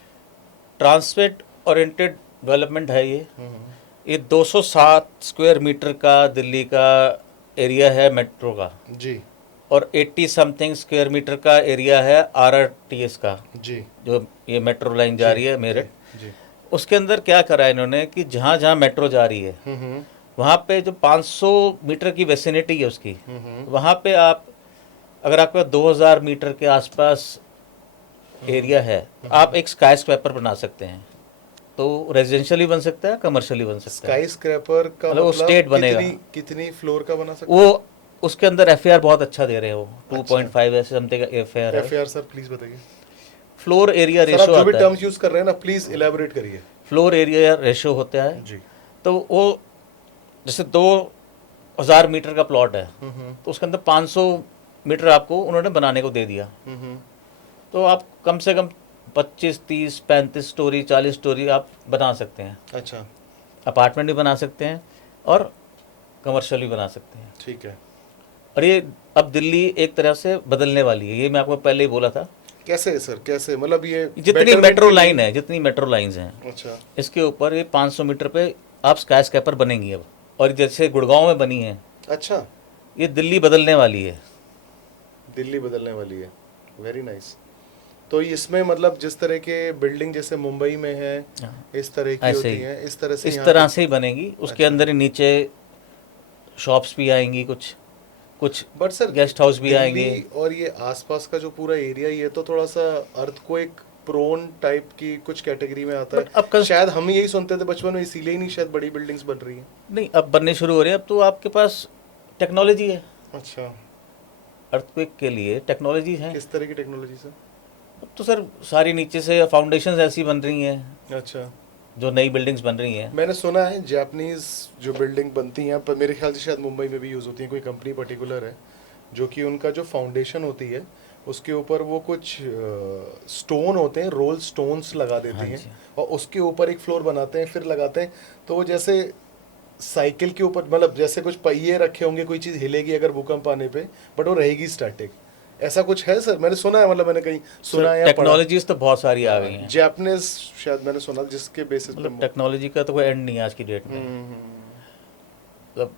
Transfer oriented development है ये 207 स्क्वायर मीटर का दिल्ली का एरिया है मेट्रो का जी और 80 समथिंग स्क्वायर मीटर का एरिया है आरआरटीएस का, जी जो ये मेट्रो लाइन जा रही है मेरठ। जी। उसके अंदर क्या करा इन्होंने कि जहाँ जहाँ मेट्रो जा रही है वहाँ पे जो 500 मीटर की वेसिनिटी है उसकी, वहाँ पे आप अगर आपके पास 2000 मीटर के आसपास एरिया है, आप एक स्काई स्क्रैपर बना सकते हैं। तो रेजिडेंशियली बन सकता है, कमर्शियली बन सकता है। स्काई स्क्रैपर का मतलब वो स्टेट बनेगा। कितनी फ्लोर का बना सकते वो उसके अंदर एफएआर बहुत अच्छा दे रहे हो, 2.5 ऐसे समथिंग का एफएआर है। एफएआर सर प्लीज बताइए। फ्लोर एरिया सर आप रेशो जो भी आता है, टर्म्स यूज कर रहे हैं ना, प्लीज इलैबोरेट करिए। फ्लोर एरिया रेशो होता है। जी। तो वो जैसे 2000 मीटर का प्लॉट है तो उसके अंदर 500 मीटर आपको उन्होंने बनाने को दे दिया। तो आप कम से कम 25, 30, 35 स्टोरी, 40 स्टोरी आप बना सकते हैं। अच्छा। अपार्टमेंट भी बना सकते हैं और कमर्शियल भी बना सकते हैं। ठीक है। और ये अब दिल्ली एक तरह से बदलने वाली है, ये मैं आपको पहले ही बोला था। कैसे सर, कैसे? मतलब ये जितनी betterment मेट्रो के लिए- लाइन है, जितनी मेट्रो लाइंस हैं, अच्छा। इसके ऊपर ये 500 मीटर पे आप स्काई स्क्रैपर बनेंगी अब। और जैसे गुड़गांव में बनी है, अच्छा, ये दिल्ली बदलने वाली है। दिल्ली बदलने वाली है, वेरी नाइस। तो इसमें मतलब जिस तरह के बिल्डिंग जैसे मुंबई में है, इस तरह की ऐसे होती ही, हैं, इस तरह से इस यहाँ तरह पे- से ही बनेगी। उसके अच्छा। अंदर ही नीचे शॉप्स भी आएंगी, कुछ कुछ बट सर गेस्ट हाउस भी दिल्ली आएंगे। और ये आसपास का जो पूरा एरिया, ये तो थोड़ा सा अर्थक्वेक प्रोन टाइप की कुछ कैटेगरी में आता But अब है। शायद हम यही सुनते थे बचपन में, इसीलिए ही नहीं शायद बड़ी बिल्डिंग्स बन रही हैं। नहीं, अब बनने शुरू हो रहे हैं। अब तो आपके पास टेक्नोलॉजी है, अच्छा, अर्थक्वेक के लिए टेक्नोलॉजी है। किस तरह की टेक्नोलॉजी सर? अब तो सर सारी नीचे से फाउंडेशंस ऐसी बन रही हैं, अच्छा। जो नई बिल्डिंग्स बन रही हैं। मैंने सुना है जापानीज जो बिल्डिंग बनती हैं, पर मेरे ख्याल से शायद मुंबई में भी यूज़ होती है, कोई कंपनी पर्टिकुलर है जो कि उनका जो फाउंडेशन होती है उसके ऊपर वो कुछ स्टोन होते हैं, रोल स्टोन्स लगा देती हाँ हैं जी। और उसके ऊपर एक फ्लोर बनाते हैं, फिर लगाते हैं। तो वो जैसे साइकिल के ऊपर, मतलब जैसे कुछ पहिए रखे होंगे, कोई चीज़ हिलेगी अगर भूकंप आने पे, बट वो रहेगी स्टैटिक। ऐसा कुछ है सर? मैंने सुना है, मतलब मैंने कहीं सुना है या पढ़ा। टेक्नोलॉजीज तो बहुत सारी आ गई हैं। जापानीज शायद मैंने सुना, जिसके बेसिस पे मतलब टेक्नोलॉजी का तो कोई एंड नहीं है आज की डेट में। हम्म, मतलब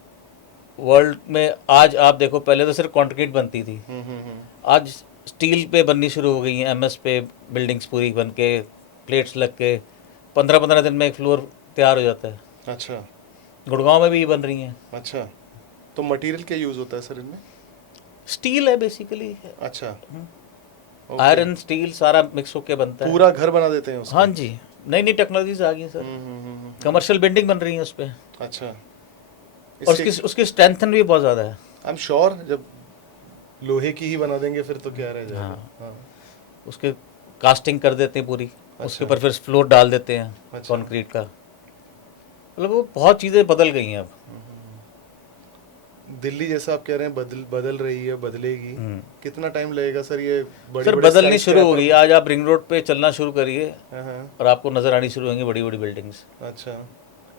वर्ल्ड में आज आप देखो, पहले तो सिर्फ कंक्रीट बनती थी, आज स्टील पे बननी शुरू हो गई हैं, एमएस पे बिल्डिंग्स पूरी बन के, प्लेट्स लग के 15-15 दिन में एक फ्लोर तैयार हो जाता है। अच्छा गुड़गांव में भी ये बन रही हैं। अच्छा। तो मटेरियल क्या यूज़ होता है सर इनमें? स्टील है बेसिकली, अच्छा, ओके। आयरन स्टील सारा मिक्स होके बनता है। पूरा घर बना देते हैं उसका? हाँ जी, नई नई टेक्नोलॉजीज आ गई हैं सर। कमर्शियल बिल्डिंग बन रही है उस पर। अच्छा। और उसकी स्ट्रेंथन भी बहुत ज़्यादा है। आई एम श्योर जब लोहे की ही बना देंगे फिर तो क्या रह जाएगा। हाँ। हाँ। उसके कास्टिंग कर देते हैं पूरी, अच्छा। उसके ऊपर फिर फ्लोर डाल देते हैं अच्छा। कंक्रीट का। मतलब वो बहुत चीज़ें बदल गई हैं अब। दिल्ली जैसा आप कह रहे हैं बदल रही है, बदलेगी। कितना टाइम लगेगा सर ये सर बदलनी शुरू हो गई। आज आप रिंग रोड पे चलना शुरू करिए हाँ। और आपको नजर आनी शुरू होंगी बड़ी बड़ी बिल्डिंग्स। अच्छा,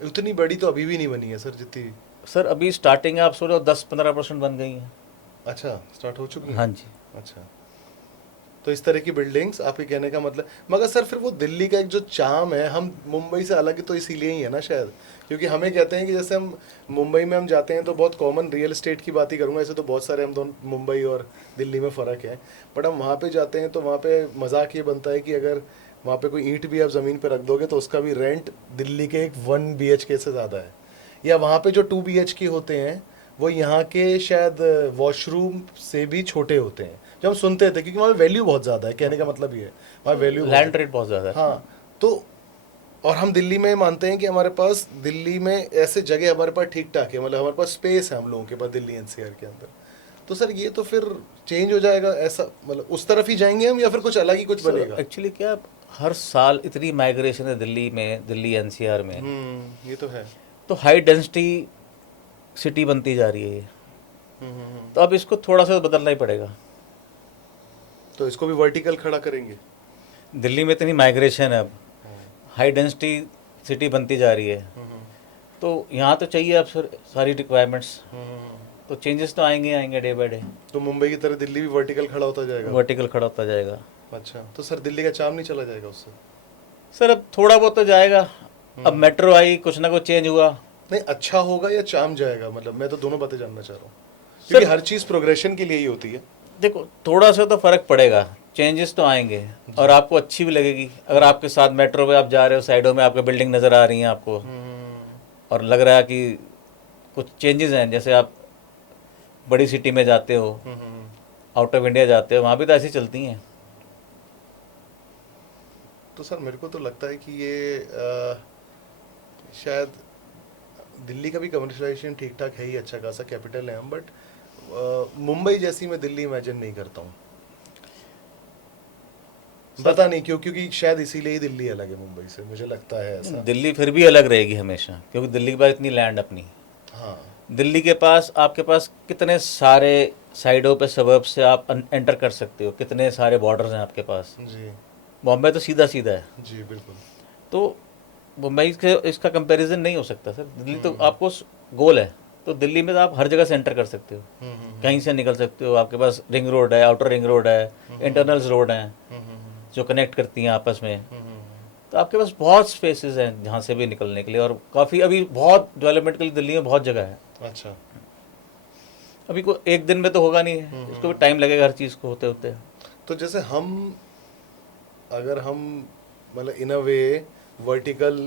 उतनी बड़ी तो अभी भी नहीं बनी है सर जितनी। सर अभी स्टार्टिंग आप सोचो 10-15% बन गई हैं। अच्छा, स्टार्ट हो चुकी है? हाँ जी। अच्छा, तो इस तरह की बिल्डिंग्स, आपके कहने का मतलब। मगर सर फिर वो दिल्ली का एक जो चार्म है, हम मुंबई से अलग तो इसीलिए ही है ना शायद, क्योंकि हमें कहते हैं कि जैसे हम मुंबई में हम जाते हैं तो बहुत कॉमन रियल एस्टेट की बात ही करूँगा, ऐसे तो बहुत सारे हम दोनों मुंबई और दिल्ली में फ़र्क है, बट हम वहाँ पे जाते हैं तो वहाँ पे मजाक ये बनता है कि अगर वहाँ पे कोई ईंट भी आप ज़मीन पे रख दोगे तो उसका भी रेंट दिल्ली के एक 1 BHK से ज़्यादा है। या वहाँ पे जो 2 BHK होते हैं वो यहाँ के शायद वॉशरूम से भी छोटे होते हैं, जो हम सुनते थे, क्योंकि वहाँ वैल्यू बहुत ज़्यादा है। कहने का मतलब ये है वहाँ वैल्यू लैंड रेट बहुत ज़्यादा है। हाँ, तो और हम दिल्ली में मानते हैं कि हमारे पास दिल्ली में ऐसे जगह हमारे पास ठीक ठाक है, मतलब हमारे पास स्पेस है हम लोगों के पास दिल्ली NCR के अंदर। तो सर ये तो फिर चेंज हो जाएगा ऐसा, मतलब उस तरफ ही जाएंगे हम या फिर कुछ अलग ही कुछ बनेगा? एक्चुअली क्या, हर साल इतनी माइग्रेशन है दिल्ली में, दिल्ली NCR में, ये तो है। तो हाई डेंसिटी सिटी बनती जा रही है ये। तो अब इसको थोड़ा सा बदलना ही पड़ेगा। तो इसको भी वर्टिकल खड़ा करेंगे। दिल्ली में इतनी माइग्रेशन है, अब हाई डेंसिटी सिटी बनती जा रही है, तो यहाँ तो चाहिए अब सर सारी रिक्वायरमेंट्स, तो चेंजेस तो आएंगे आएंगे डे बाय डे। तो मुंबई की तरह दिल्ली भी वर्टिकल खड़ा होता जाएगा? वर्टिकल खड़ा होता जाएगा। अच्छा, तो सर दिल्ली का चार्म नहीं चला जाएगा उससे? सर अब थोड़ा बहुत तो जाएगा। अब मेट्रो आई, कुछ ना कुछ चेंज हुआ। नहीं, अच्छा होगा या चार्म जाएगा? मतलब मैं तो दोनों बातें जानना चाह रहा हूँ, क्योंकि हर चीज़ प्रोग्रेशन के लिए ही होती है। देखो थोड़ा सा तो फर्क पड़ेगा, चेंजेस तो आएंगे और आपको अच्छी भी लगेगी। अगर आपके साथ मेट्रो पे आप जा रहे हो, साइडों में आपको बिल्डिंग नज़र आ रही हैं आपको, और लग रहा है कि कुछ चेंजेस हैं, जैसे आप बड़ी सिटी में जाते हो, आउट ऑफ इंडिया जाते हो, वहाँ भी तो ऐसी चलती हैं। तो सर मेरे को तो लगता है कि ये शायद दिल्ली का भी कमर्शलाइजेशन ठीक ठाक है ही, अच्छा खासा कैपिटल है हम, बट मुंबई जैसी मैं दिल्ली इमेजिन नहीं करता हूँ। पता नहीं क्यों, क्योंकि शायद इसीलिए ही दिल्ली अलग है मुंबई से, मुझे लगता है ऐसा। दिल्ली फिर भी अलग रहेगी हमेशा, क्योंकि दिल्ली के पास इतनी लैंड अपनी। हाँ, दिल्ली के पास, आपके पास कितने सारे साइडों पे सबर्ब से आप एंटर कर सकते हो, कितने सारे बॉर्डर्स हैं आपके पास। जी बॉम्बे तो सीधा सीधा है, जी बिल्कुल। तो मुंबई से इसका कंपैरिजन नहीं हो सकता सर। दिल्ली तो आपको गोल है, तो दिल्ली में तो आप हर जगह से एंटर कर सकते हो, कहीं से निकल सकते हो। आपके पास रिंग रोड है, आउटर रिंग रोड है, इंटरनल्स रोड हैं जो कनेक्ट करती हैं आपस में। तो आपके पास बहुत स्पेसेस हैं जहाँ से भी निकलने के लिए, और काफ़ी अभी बहुत डेवलपमेंट के लिए दिल्ली में बहुत जगह है। अच्छा, अभी को एक दिन में तो होगा नहीं है, इसको भी टाइम लगेगा हर चीज़ को होते होते। तो जैसे अगर हम मतलब इन अ वे वर्टिकल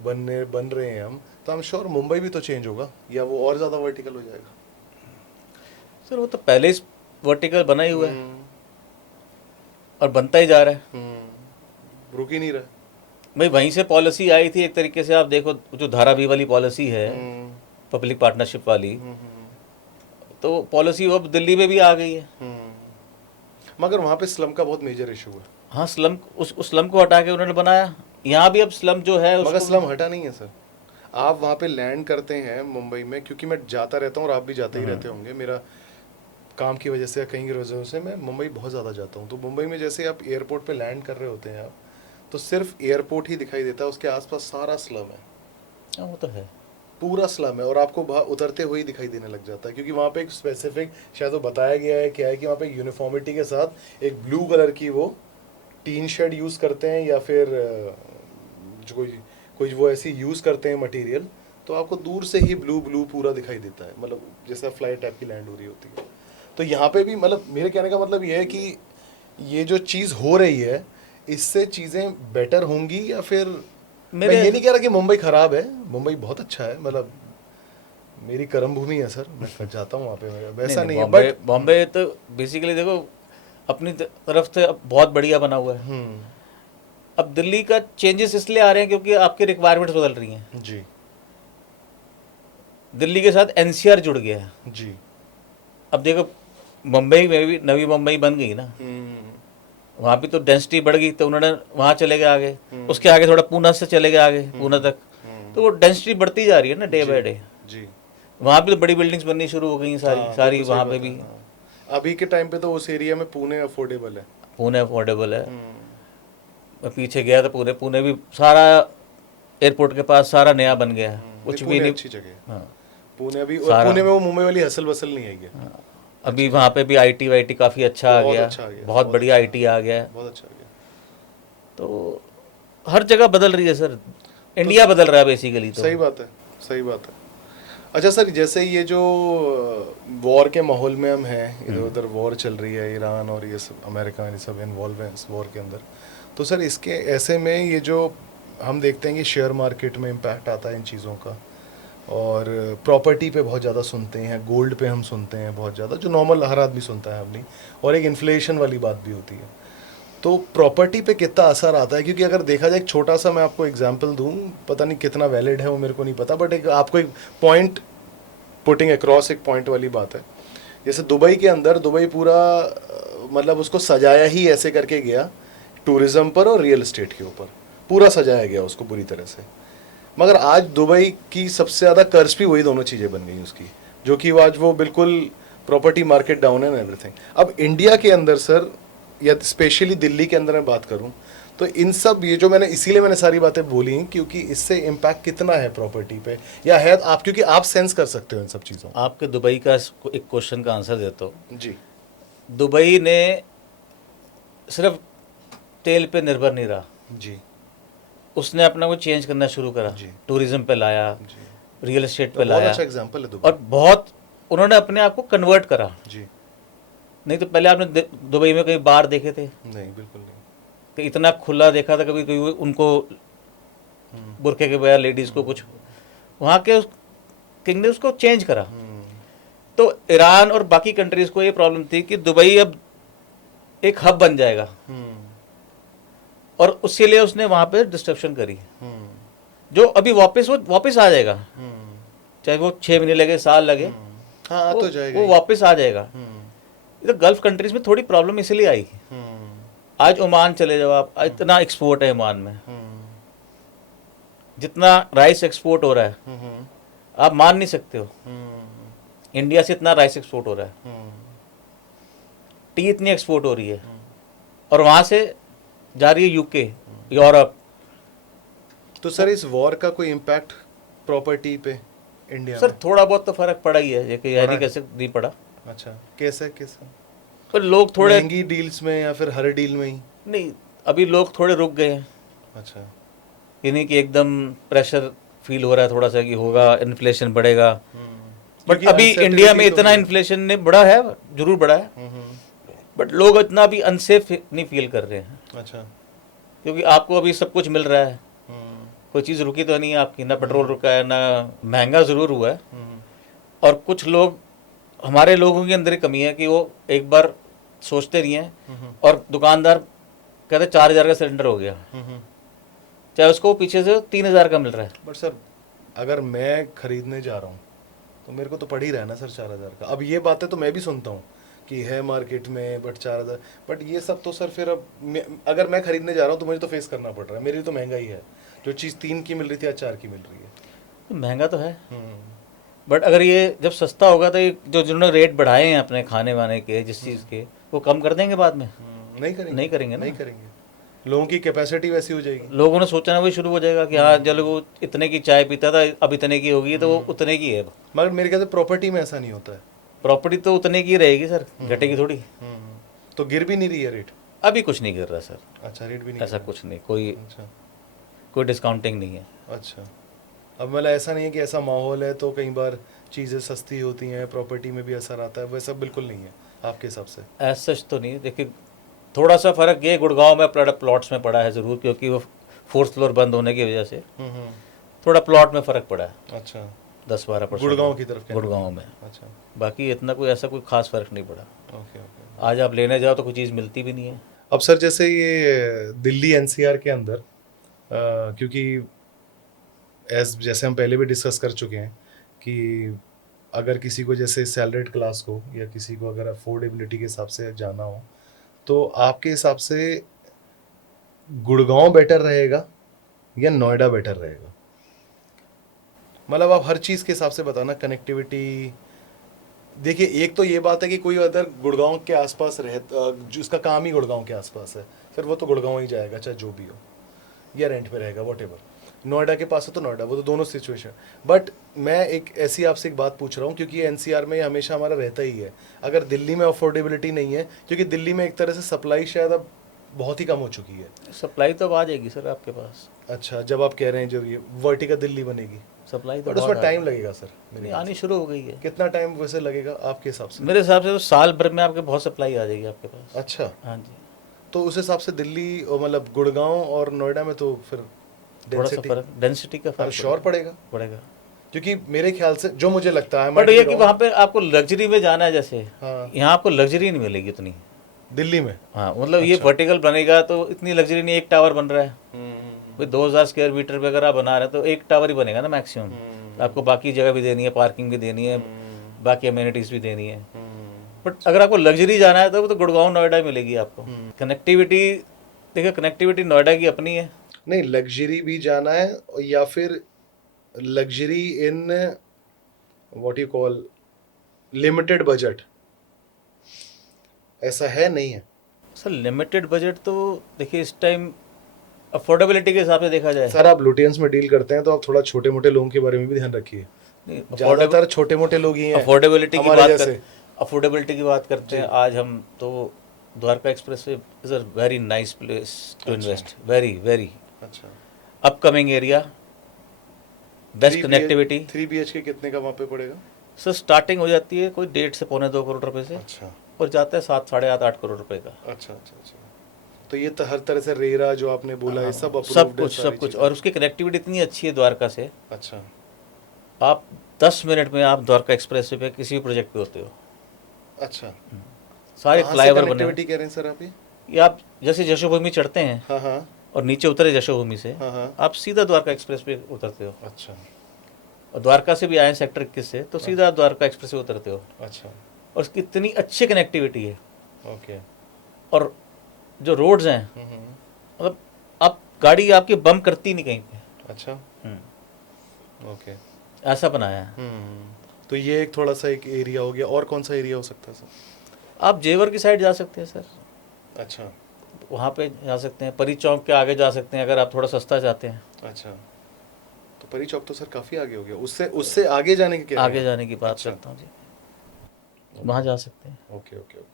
बन रहे हैं हम, तो हम श्योर मुंबई भी तो चेंज होगा, या वो और ज़्यादा वर्टिकल हो जाएगा? सर वो तो पहले ही वर्टिकल बना ही हुआ है और बनता ही जा रहा है, रुक ही नहीं रहा। भाई। वहीं से पॉलिसी आई थी एक तरीके से, आप देखो जो धारा 20 वाली पॉलिसी है, पब्लिक पार्टनरशिप वाली, तो पॉलिसी अब दिल्ली में भी आ गई है। मगर वहाँ पे स्लम का बहुत मेजर इशू है। हाँ, स्लम, उस स्लम को हटा के उन्होंने बनाया। यहाँ भी अब स्लम जो है मगर स्लम हटा नहीं है सर। आप वहाँ पे लैंड करते हैं मुंबई में, क्योंकि मैं जाता रहता हूँ और आप भी जाते ही रहते होंगे, मेरा काम की वजह से या कहीं की वजह से मैं मुंबई बहुत ज़्यादा जाता हूँ। तो मुंबई में जैसे आप एयरपोर्ट पे लैंड कर रहे होते हैं आप, तो सिर्फ एयरपोर्ट ही दिखाई देता है, उसके आसपास सारा स्लम है। हाँ, वो तो है, पूरा स्लम है, और आपको बाहर उतरते हुए ही दिखाई देने लग जाता है, क्योंकि वहाँ पे एक स्पेसिफिक शायद वो बताया गया है क्या है कि वहाँ पे यूनिफॉर्मिटी के साथ एक ब्लू कलर की वो टीन शेड यूज़ करते हैं, या फिर जो कोई वो ऐसी यूज़ करते हैं मटेरियल, तो आपको दूर से ही ब्लू ब्लू पूरा दिखाई देता है, मतलब जैसे फ्लाइट टाइप की लैंड हो रही होती है। तो यहाँ पे भी मतलब मेरे कहने का मतलब ये है कि ये जो चीज़ हो रही है, इससे चीज़ें बेटर होंगी, या फिर मैं ये नहीं कह रहा कि मुंबई ख़राब है, मुंबई बहुत अच्छा है, मतलब मेरी कर्म भूमि है सर, मैं जाता हूँ वहाँ पे, वैसा नहीं है। बट बॉम्बे तो बेसिकली देखो अपनी तरफ से बहुत बढ़िया बना हुआ है। अब दिल्ली का चेंजेस इसलिए आ रहे हैं क्योंकि आपकी रिक्वायरमेंट्स बदल रही हैं जी। दिल्ली के साथ NCR जुड़ गया है जी। अब देखो मुंबई में भी नवी मुंबई बन गई ना, वहाँ भी तो डेंसिटी बढ़ गई, तो उन्होंने वहाँ चले गए आगे, उसके आगे थोड़ा पूना से चले गए आगे, पूना तक, तो वो डेंसिटी बढ़ती जा रही है ना डे बाय डे। जी। वहाँ भी तो बड़ी बिल्डिंग्स बननी शुरू हो गई सारी वहाँ पे भी। अभी के टाइम पे तो उस एरिया में पुणे अफोर्डेबल है, पुणे अफोर्डेबल है। मैं पीछे गया तो पुणे भी सारा एयरपोर्ट के पास सारा नया बन गया है, कुछ भी नहीं। अच्छी जगह है। हाँ, पुणे अभी, पुणे में वो मुंबई वाली हसल बसल नहीं आई है। अभी वहाँ पे भी IT वाईटी काफ़ी अच्छा आ गया, बहुत बढ़िया IT आ गया है, बहुत अच्छा आ गया। तो हर जगह बदल रही है सर, इंडिया बदल रहा है बेसिकली। तो सही बात है, सही बात है। अच्छा सर, जैसे ये जो वॉर के माहौल में हम हैं, इधर उधर वॉर चल रही है, ईरान और ये सब, अमेरिका ये सब इन्वॉल्व है इस वॉर के अंदर, तो सर इसके ऐसे में ये जो हम देखते हैं कि शेयर मार्केट में इम्पैक्ट आता है इन चीज़ों का, और प्रॉपर्टी पे बहुत ज़्यादा सुनते हैं, गोल्ड पे हम सुनते हैं बहुत ज़्यादा, जो नॉर्मल हर आदमी सुनता है अपनी, और एक इन्फ्लेशन वाली बात भी होती है। तो प्रॉपर्टी पे कितना असर आता है? क्योंकि अगर देखा जाए, एक छोटा सा मैं आपको एग्जांपल दूं, पता नहीं कितना वैलिड है वो मेरे को नहीं पता, बट एक आपको एक पॉइंट पुटिंग अक्रॉस एक पॉइंट वाली बात है। जैसे दुबई के अंदर, दुबई पूरा मतलब उसको सजाया ही ऐसे करके गया, टूरिज़्म पर और रियल एस्टेट के ऊपर पूरा सजाया गया उसको पूरी तरह से। मगर आज दुबई की सबसे ज़्यादा कर्ज भी वही दोनों चीज़ें बन गई उसकी, जो कि आज वो बिल्कुल प्रॉपर्टी मार्केट डाउन है एंड एवरीथिंग। अब इंडिया के अंदर सर, या स्पेशली दिल्ली के अंदर मैं बात करूं, तो इन सब ये जो मैंने, इसीलिए मैंने सारी बातें बोली हैं, क्योंकि इससे इम्पैक्ट कितना है प्रॉपर्टी पे, या है आप, क्योंकि आप सेंस कर सकते हो इन सब चीज़ों। आपके दुबई का एक क्वेश्चन का आंसर देता हूँ। जी। दुबई ने सिर्फ तेल पे निर्भर नहीं रहा, जी। उसने अपना को चेंज करना शुरू करा, जी। टूरिज्म पे लाया, जी। रियल एस्टेट पे तो बहुत लाया, अच्छा एग्जांपल है दुबई। और बहुत उन्होंने अपने आप को कन्वर्ट करा। जी। नहीं तो पहले आपने दुबई में कहीं बार देखे थे नहीं, बिल्कुल नहीं। कि इतना खुला देखा था कभी? कोई उनको बुरखे के बगैर लेडीज को कुछ, वहाँ के किंग ने उसको चेंज करा। तो ईरान और बाकी कंट्रीज को ये प्रॉब्लम थी कि दुबई अब एक हब बन जाएगा, और उसके लिए उसने वहाँ पे डिस्ट्रप्शन करी, जो अभी वापस वो वापस आ जाएगा, चाहे वो 6 महीने लगे, साल लगे, हाँ, तो जाएगा वो वापस आ जाएगा। तो गल्फ कंट्रीज में थोड़ी प्रॉब्लम इसलिए आई। आज ओमान चले जाओ आप, इतना एक्सपोर्ट है ओमान में, जितना राइस एक्सपोर्ट हो रहा है आप मान नहीं सकते हो। इंडिया से इतना राइस एक्सपोर्ट हो रहा है, टी इतनी एक्सपोर्ट हो रही है, और वहां से जा रही है यूके, यूरोप। तो सर इस वॉर का कोई इम्पैक्ट प्रॉपर्टी पे इंडिया सर में? थोड़ा बहुत तो फर्क पड़ा ही है, ये कि पड़ा है? कैसे नहीं पड़ा। अच्छा, कैसे कैसे? पर लोग थोड़े महंगी डील्स में या फिर हर डील में ही? नहीं, अभी लोग थोड़े रुक गए हैं। अच्छा। ये नहीं कि एकदम प्रेशर फील हो रहा है थोड़ा सा कि होगा, इन्फ्लेशन बढ़ेगा, बट क्योंकि अभी uncertainty इंडिया में तो इतना है। इन्फ्लेशन ने बढ़ा है, जरूर बढ़ा है, बट लोग इतना भी अनसेफ नहीं फील कर रहे हैं, अच्छा। क्योंकि आपको अभी सब कुछ मिल रहा है, कोई चीज़ रुकी तो नहीं है आपकी, ना पेट्रोल रुका है, ना महंगा ज़रूर हुआ है। और कुछ लोग, हमारे लोगों के अंदर ही कमी है कि वो एक बार सोचते नहीं हैं, और दुकानदार कहते 4,000 का सिलेंडर हो गया, चाहे उसको पीछे से 3,000 का मिल रहा है। बट सर, अगर मैं खरीदने जा रहा हूँ तो मेरे को तो पड़ ही रहा है ना सर 4,000 का। अब ये बातें तो मैं भी सुनता हूँ कि है मार्केट में, बट 4,000, बट ये सब तो सर फिर अब अगर मैं खरीदने जा रहा हूँ तो मुझे तो फेस करना पड़ रहा है, मेरी तो महंगाई है, जो चीज़ 3 की मिल रही थी आज 4 की मिल रही है। महंगा तो है, बट अगर ये जब सस्ता होगा तो ये जो जिन्होंने रेट बढ़ाए हैं अपने खाने वाने के, जिस चीज़ के, वो कम कर देंगे बाद में? नहीं करेंगे, नहीं करेंगे ना। नहीं करेंगे। लोगों की कैपेसिटी वैसी हो जाएगी। लोगों ने सोचना वही शुरू हो जाएगा कि हाँ चलो, वो इतने की चाय पीता था, अब इतने की होगी, तो वो उतने की है। मगर मेरे ख्याल से प्रॉपर्टी में ऐसा नहीं होता है। प्रॉपर्टी तो उतने की रहेगी सर, घटेगी थोड़ी। तो गिर भी नहीं रही है रेट? अभी कुछ नहीं गिर रहा सर। अच्छा, रेट भी नहीं ऐसा गिर कुछ नहीं, कोई रहा। अच्छा। कोई डिस्काउंटिंग नहीं है। अच्छा। अब मतलब ऐसा नहीं है कि ऐसा माहौल है तो कई बार चीज़ें सस्ती होती हैं, प्रॉपर्टी में भी असर आता है, वैसा बिल्कुल नहीं है आपके हिसाब से? ऐसा सच तो नहीं। देखिए, थोड़ा सा फर्क ये गुड़गांव में प्लॉट्स में पड़ा है ज़रूर, क्योंकि वो 4th फ्लोर बंद होने की वजह से थोड़ा प्लॉट में फ़र्क पड़ा है। अच्छा। 10-12% गुड़गांव की तरफ? गुड़गांव में। अच्छा। बाकी इतना कोई ऐसा कोई खास फर्क नहीं पड़ा। Okay okay. आज आप लेने जाओ तो कोई चीज़ मिलती भी नहीं है। अब सर जैसे ये दिल्ली एनसीआर के अंदर, क्योंकि जैसे हम पहले भी डिस्कस कर चुके हैं कि अगर किसी को जैसे सैलरीड क्लास को या किसी को अगर अफोर्डेबिलिटी के हिसाब से जाना हो, तो आपके हिसाब से गुड़गांव बेटर रहेगा या नोएडा बेटर रहेगा? मतलब आप हर चीज़ के हिसाब से बताना, कनेक्टिविटी। देखिए, एक तो ये बात है कि कोई अगर गुड़गांव के आसपास जिसका काम ही गुड़गांव के आसपास है, फिर वो तो गुड़गांव ही जाएगा चाहे जो भी हो, या रेंट पे रहेगा, वॉटेवर। नोएडा के पास है तो नोएडा, वो तो दोनों सिचुएशन। बट मैं एक ऐसी आपसे एक बात पूछ रहा हूँ, क्योंकि एनसीआर में हमेशा हमारा रहता ही है, अगर दिल्ली में अफोर्डेबिलिटी नहीं है, क्योंकि दिल्ली में एक तरह से सप्लाई शायद अब बहुत ही कम हो चुकी है। सप्लाई तो अब आ जाएगी सर आपके पास। अच्छा, जब आप कह रहे हैं जब ये वर्टिकल दिल्ली बनेगी, सप्लाई तो बट उसमें टाइम लगेगा सर मेरे ख्याल आनी शुरू हो गई है। कितना टाइम वैसे लगेगा आपके हिसाब से? मेरे हिसाब से तो साल भर में आपके बहुत सप्लाई आ जाएगी आपके पास। अच्छा। हाँ जी। तो उस हिसाब से दिल्ली और मतलब गुड़गांव और नोएडा में तो फिर थोड़ा सा डेंसिटी फर्क, डेंसिटी का फर्क श्योर पड़ेगा, पड़ेगा। क्योंकि मेरे ख्याल से जो मुझे लगता है बट ये कि वहाँ पे आपको लग्जरी में जाना है, जैसे हाँ। यहाँ आपको लग्जरी नहीं मिलेगी उतनी दिल्ली में। हाँ, मतलब ये वर्टिकल बनेगा तो इतनी लग्जरी नहीं। एक टावर बन रहा है भाई 2000 स्क्वायर मीटर पे, अगर आप बना रहे हैं तो एक टावर ही बनेगा ना मैक्सिमम। तो आपको बाकी जगह भी देनी है, पार्किंग भी देनी है, बाकी अमेनिटीज भी देनी है। बट अगर आपको लग्जरी जाना है तो गुड़गांव नोएडा ही मिलेगी आपको। कनेक्टिविटी देखिए, कनेक्टिविटी नोएडा की अपनी है। नहीं, लग्जरी भी जाना है या फिर luxury in what you call limited budget, ऐसा है नहीं है सर लिमिटेड बजट तो देखिए इस टाइम अफोर्डेबिलिटी के हिसाब से देखा जाए। सर, आप लुटियंस में डील करते हैं तो आप थोड़ा छोटे मोटे लोगों के बारे में भी ध्यान रखिए। ज्यादातर छोटे मोटे लोग ही हैं अफोर्डेबिलिटी की हमारे बात जैसे। अफोर्डेबिलिटी की बात करते हैं आज हम तो Dwarka expressway is a very nice place to invest, very very अच्छा। Upcoming area, best connectivity. 3 BHK कितने का वहाँ पे पड़ेगा? सर स्टार्टिंग हो जाती है कोई 1.5 से पौने 2 करोड़ रुपए से। अच्छा। और जाता है 7 साढ़े 8 करोड़ रुपए का। अच्छा अच्छा अच्छा। तो ये तो हर तरह से रेरा जो आपने बोला है सब सब कुछ और उसकी कनेक्टिविटी इतनी अच्छी है द्वारका से। अच्छा। आप 10 मिनट में आप द्वारका एक्सप्रेस वे पे किसी भी प्रोजेक्ट पे होते हो। अच्छा। सारे फ्लाईओवर बने कनेक्टिविटी कह रहे हैं सर आप? ये आप जैसे यशोभूमि चढ़ते हैं हाँ हाँ और नीचे उतरे यशोभूमि से, हाँ हाँ। आप सीधा द्वारका एक्सप्रेस पे उतरते हो। अच्छा। और द्वारका से भी आए सेक्टर 21 से तो सीधा आप द्वारका एक्सप्रेस पे उतरते हो। अच्छा। और उसकी इतनी अच्छी कनेक्टिविटी है। ओके। और जो रोड्स हैं मतलब आप गाड़ी आपकी बम करती नहीं कहीं पे। अच्छा। ओके। ऐसा बनाया है। तो ये एक थोड़ा सा एक एरिया हो गया। और कौन सा एरिया हो सकता है सर? आप जेवर की साइड जा सकते हैं सर। अच्छा। वहाँ पे जा सकते हैं, परी चौक के आगे जा सकते हैं अगर आप थोड़ा सस्ता चाहते हैं। अच्छा। तो परी चौक तो सर काफ़ी आगे हो गया, उससे उससे आगे जाने की क्या आगे जाने की बात करता हूँ जी, वहाँ जा सकते हैं। Okay okay okay.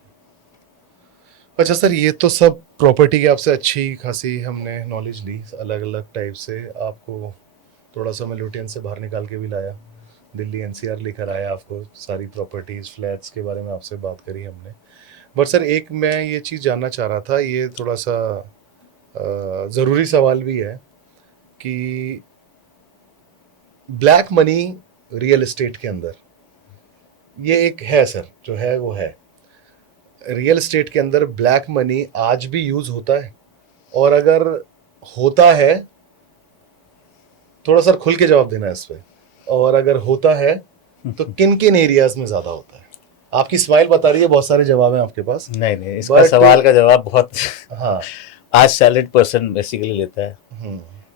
अच्छा सर, ये तो सब प्रॉपर्टी की आपसे अच्छी खासी हमने नॉलेज ली अलग अलग टाइप से। आपको थोड़ा सा मैं लुटियन से बाहर निकाल के भी लाया, दिल्ली NCR लेकर आया, आपको सारी प्रॉपर्टीज़ फ्लैट्स के बारे में आपसे बात करी हमने। बट सर एक मैं ये चीज़ जानना चाह रहा था, ये थोड़ा सा ज़रूरी सवाल भी है कि ब्लैक मनी रियल एस्टेट के अंदर ये एक है सर, जो है वो है रियल एस्टेट के अंदर ब्लैक मनी आज भी यूज होता है? और अगर होता है, थोड़ा सर खुल के जवाब देना है इस पे, और अगर होता है तो किन किन एरियाज में ज्यादा होता है? आपकी स्माइल बता रही है बहुत सारे जवाब हैं आपके पास। नहीं, इसका सवाल का जवाब बहुत हाँ, आज सैलरीड पर्सन बेसिकली लेता है।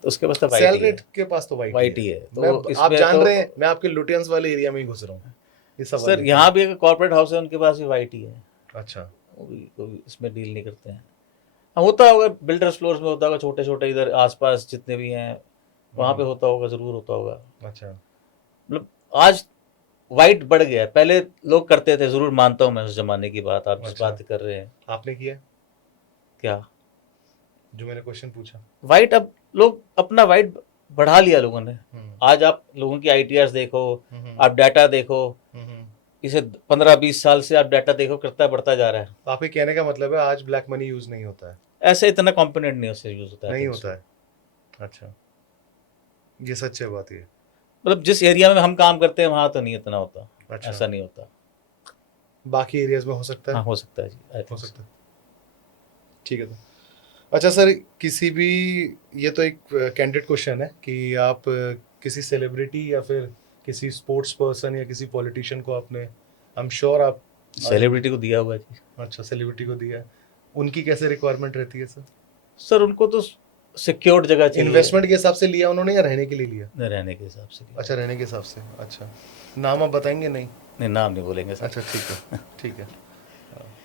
तो उसके पास तो सैलरीड के पास तो वाइट ही है। तो आप जान रहे हैं मैं आपके लुटियंस वाले एरिया में ही घुस रहा हूँ। ये सवाल सर यहाँ भी एक कॉर्पोरेट हाउस है, उनके पास भी वाइट ही है। अच्छा। वो भी इसमें डील नहीं करते हैं। हाँ, होता होगा बिल्डर्स फ्लोर्स में होता होगा, छोटे छोटे इधर आसपास जितने भी हैं वहाँ पे होता होगा, जरूर होता होगा। अच्छा। मतलब आज वाइट बढ़ गया है, पहले लोग करते थे, जरूर मानता हूँ मैं उस जमाने की बात आप जिस बात कर रहे हैं। आपने किया क्या जो मैंने क्वेश्चन पूछा? वाइट अब लोग अपना वाइट बढ़ा लिया लोगों ने। आज आप लोगों की ITRs देखो, आप डाटा देखो, इसे 15-20 साल से आप डाटा देखो, करता बढ़ता जा रहा है। आपके कहने का मतलब है आज ब्लैक मनी यूज नहीं होता है? ऐसे इतना कॉम्पोनेंट नहीं उससे यूज होता है, नहीं होता है। अच्छा, ये सच है बात। ये मतलब जिस एरिया में हम काम करते हैं वहाँ तो नहीं इतना होता। अच्छा। ऐसा नहीं होता, बाकी एरियाज में हो सकता है। हाँ हो सकता है जी, हो सकता है। ठीक है। तो अच्छा सर, किसी भी, ये तो एक कैंडिडेट क्वेश्चन है कि आप किसी सेलिब्रिटी या फिर किसी स्पोर्ट्स पर्सन या किसी पॉलिटिशियन को आपने, आई एम श्योर आप सेलिब्रिटी को दिया हुआ है जी। अच्छा, सेलिब्रिटी को दिया है। उनकी कैसे रिक्वायरमेंट रहती है सर? सर उनको तो सिक्योर्ड जगह चाहिए। इन्वेस्टमेंट के हिसाब से लिया उन्होंने या रहने के लिए लिया? रहने के हिसाब से। अच्छा, रहने के हिसाब से। अच्छा, नाम आप बताएंगे? नहीं नहीं, नाम नहीं बोलेंगे सर। अच्छा ठीक है ठीक है।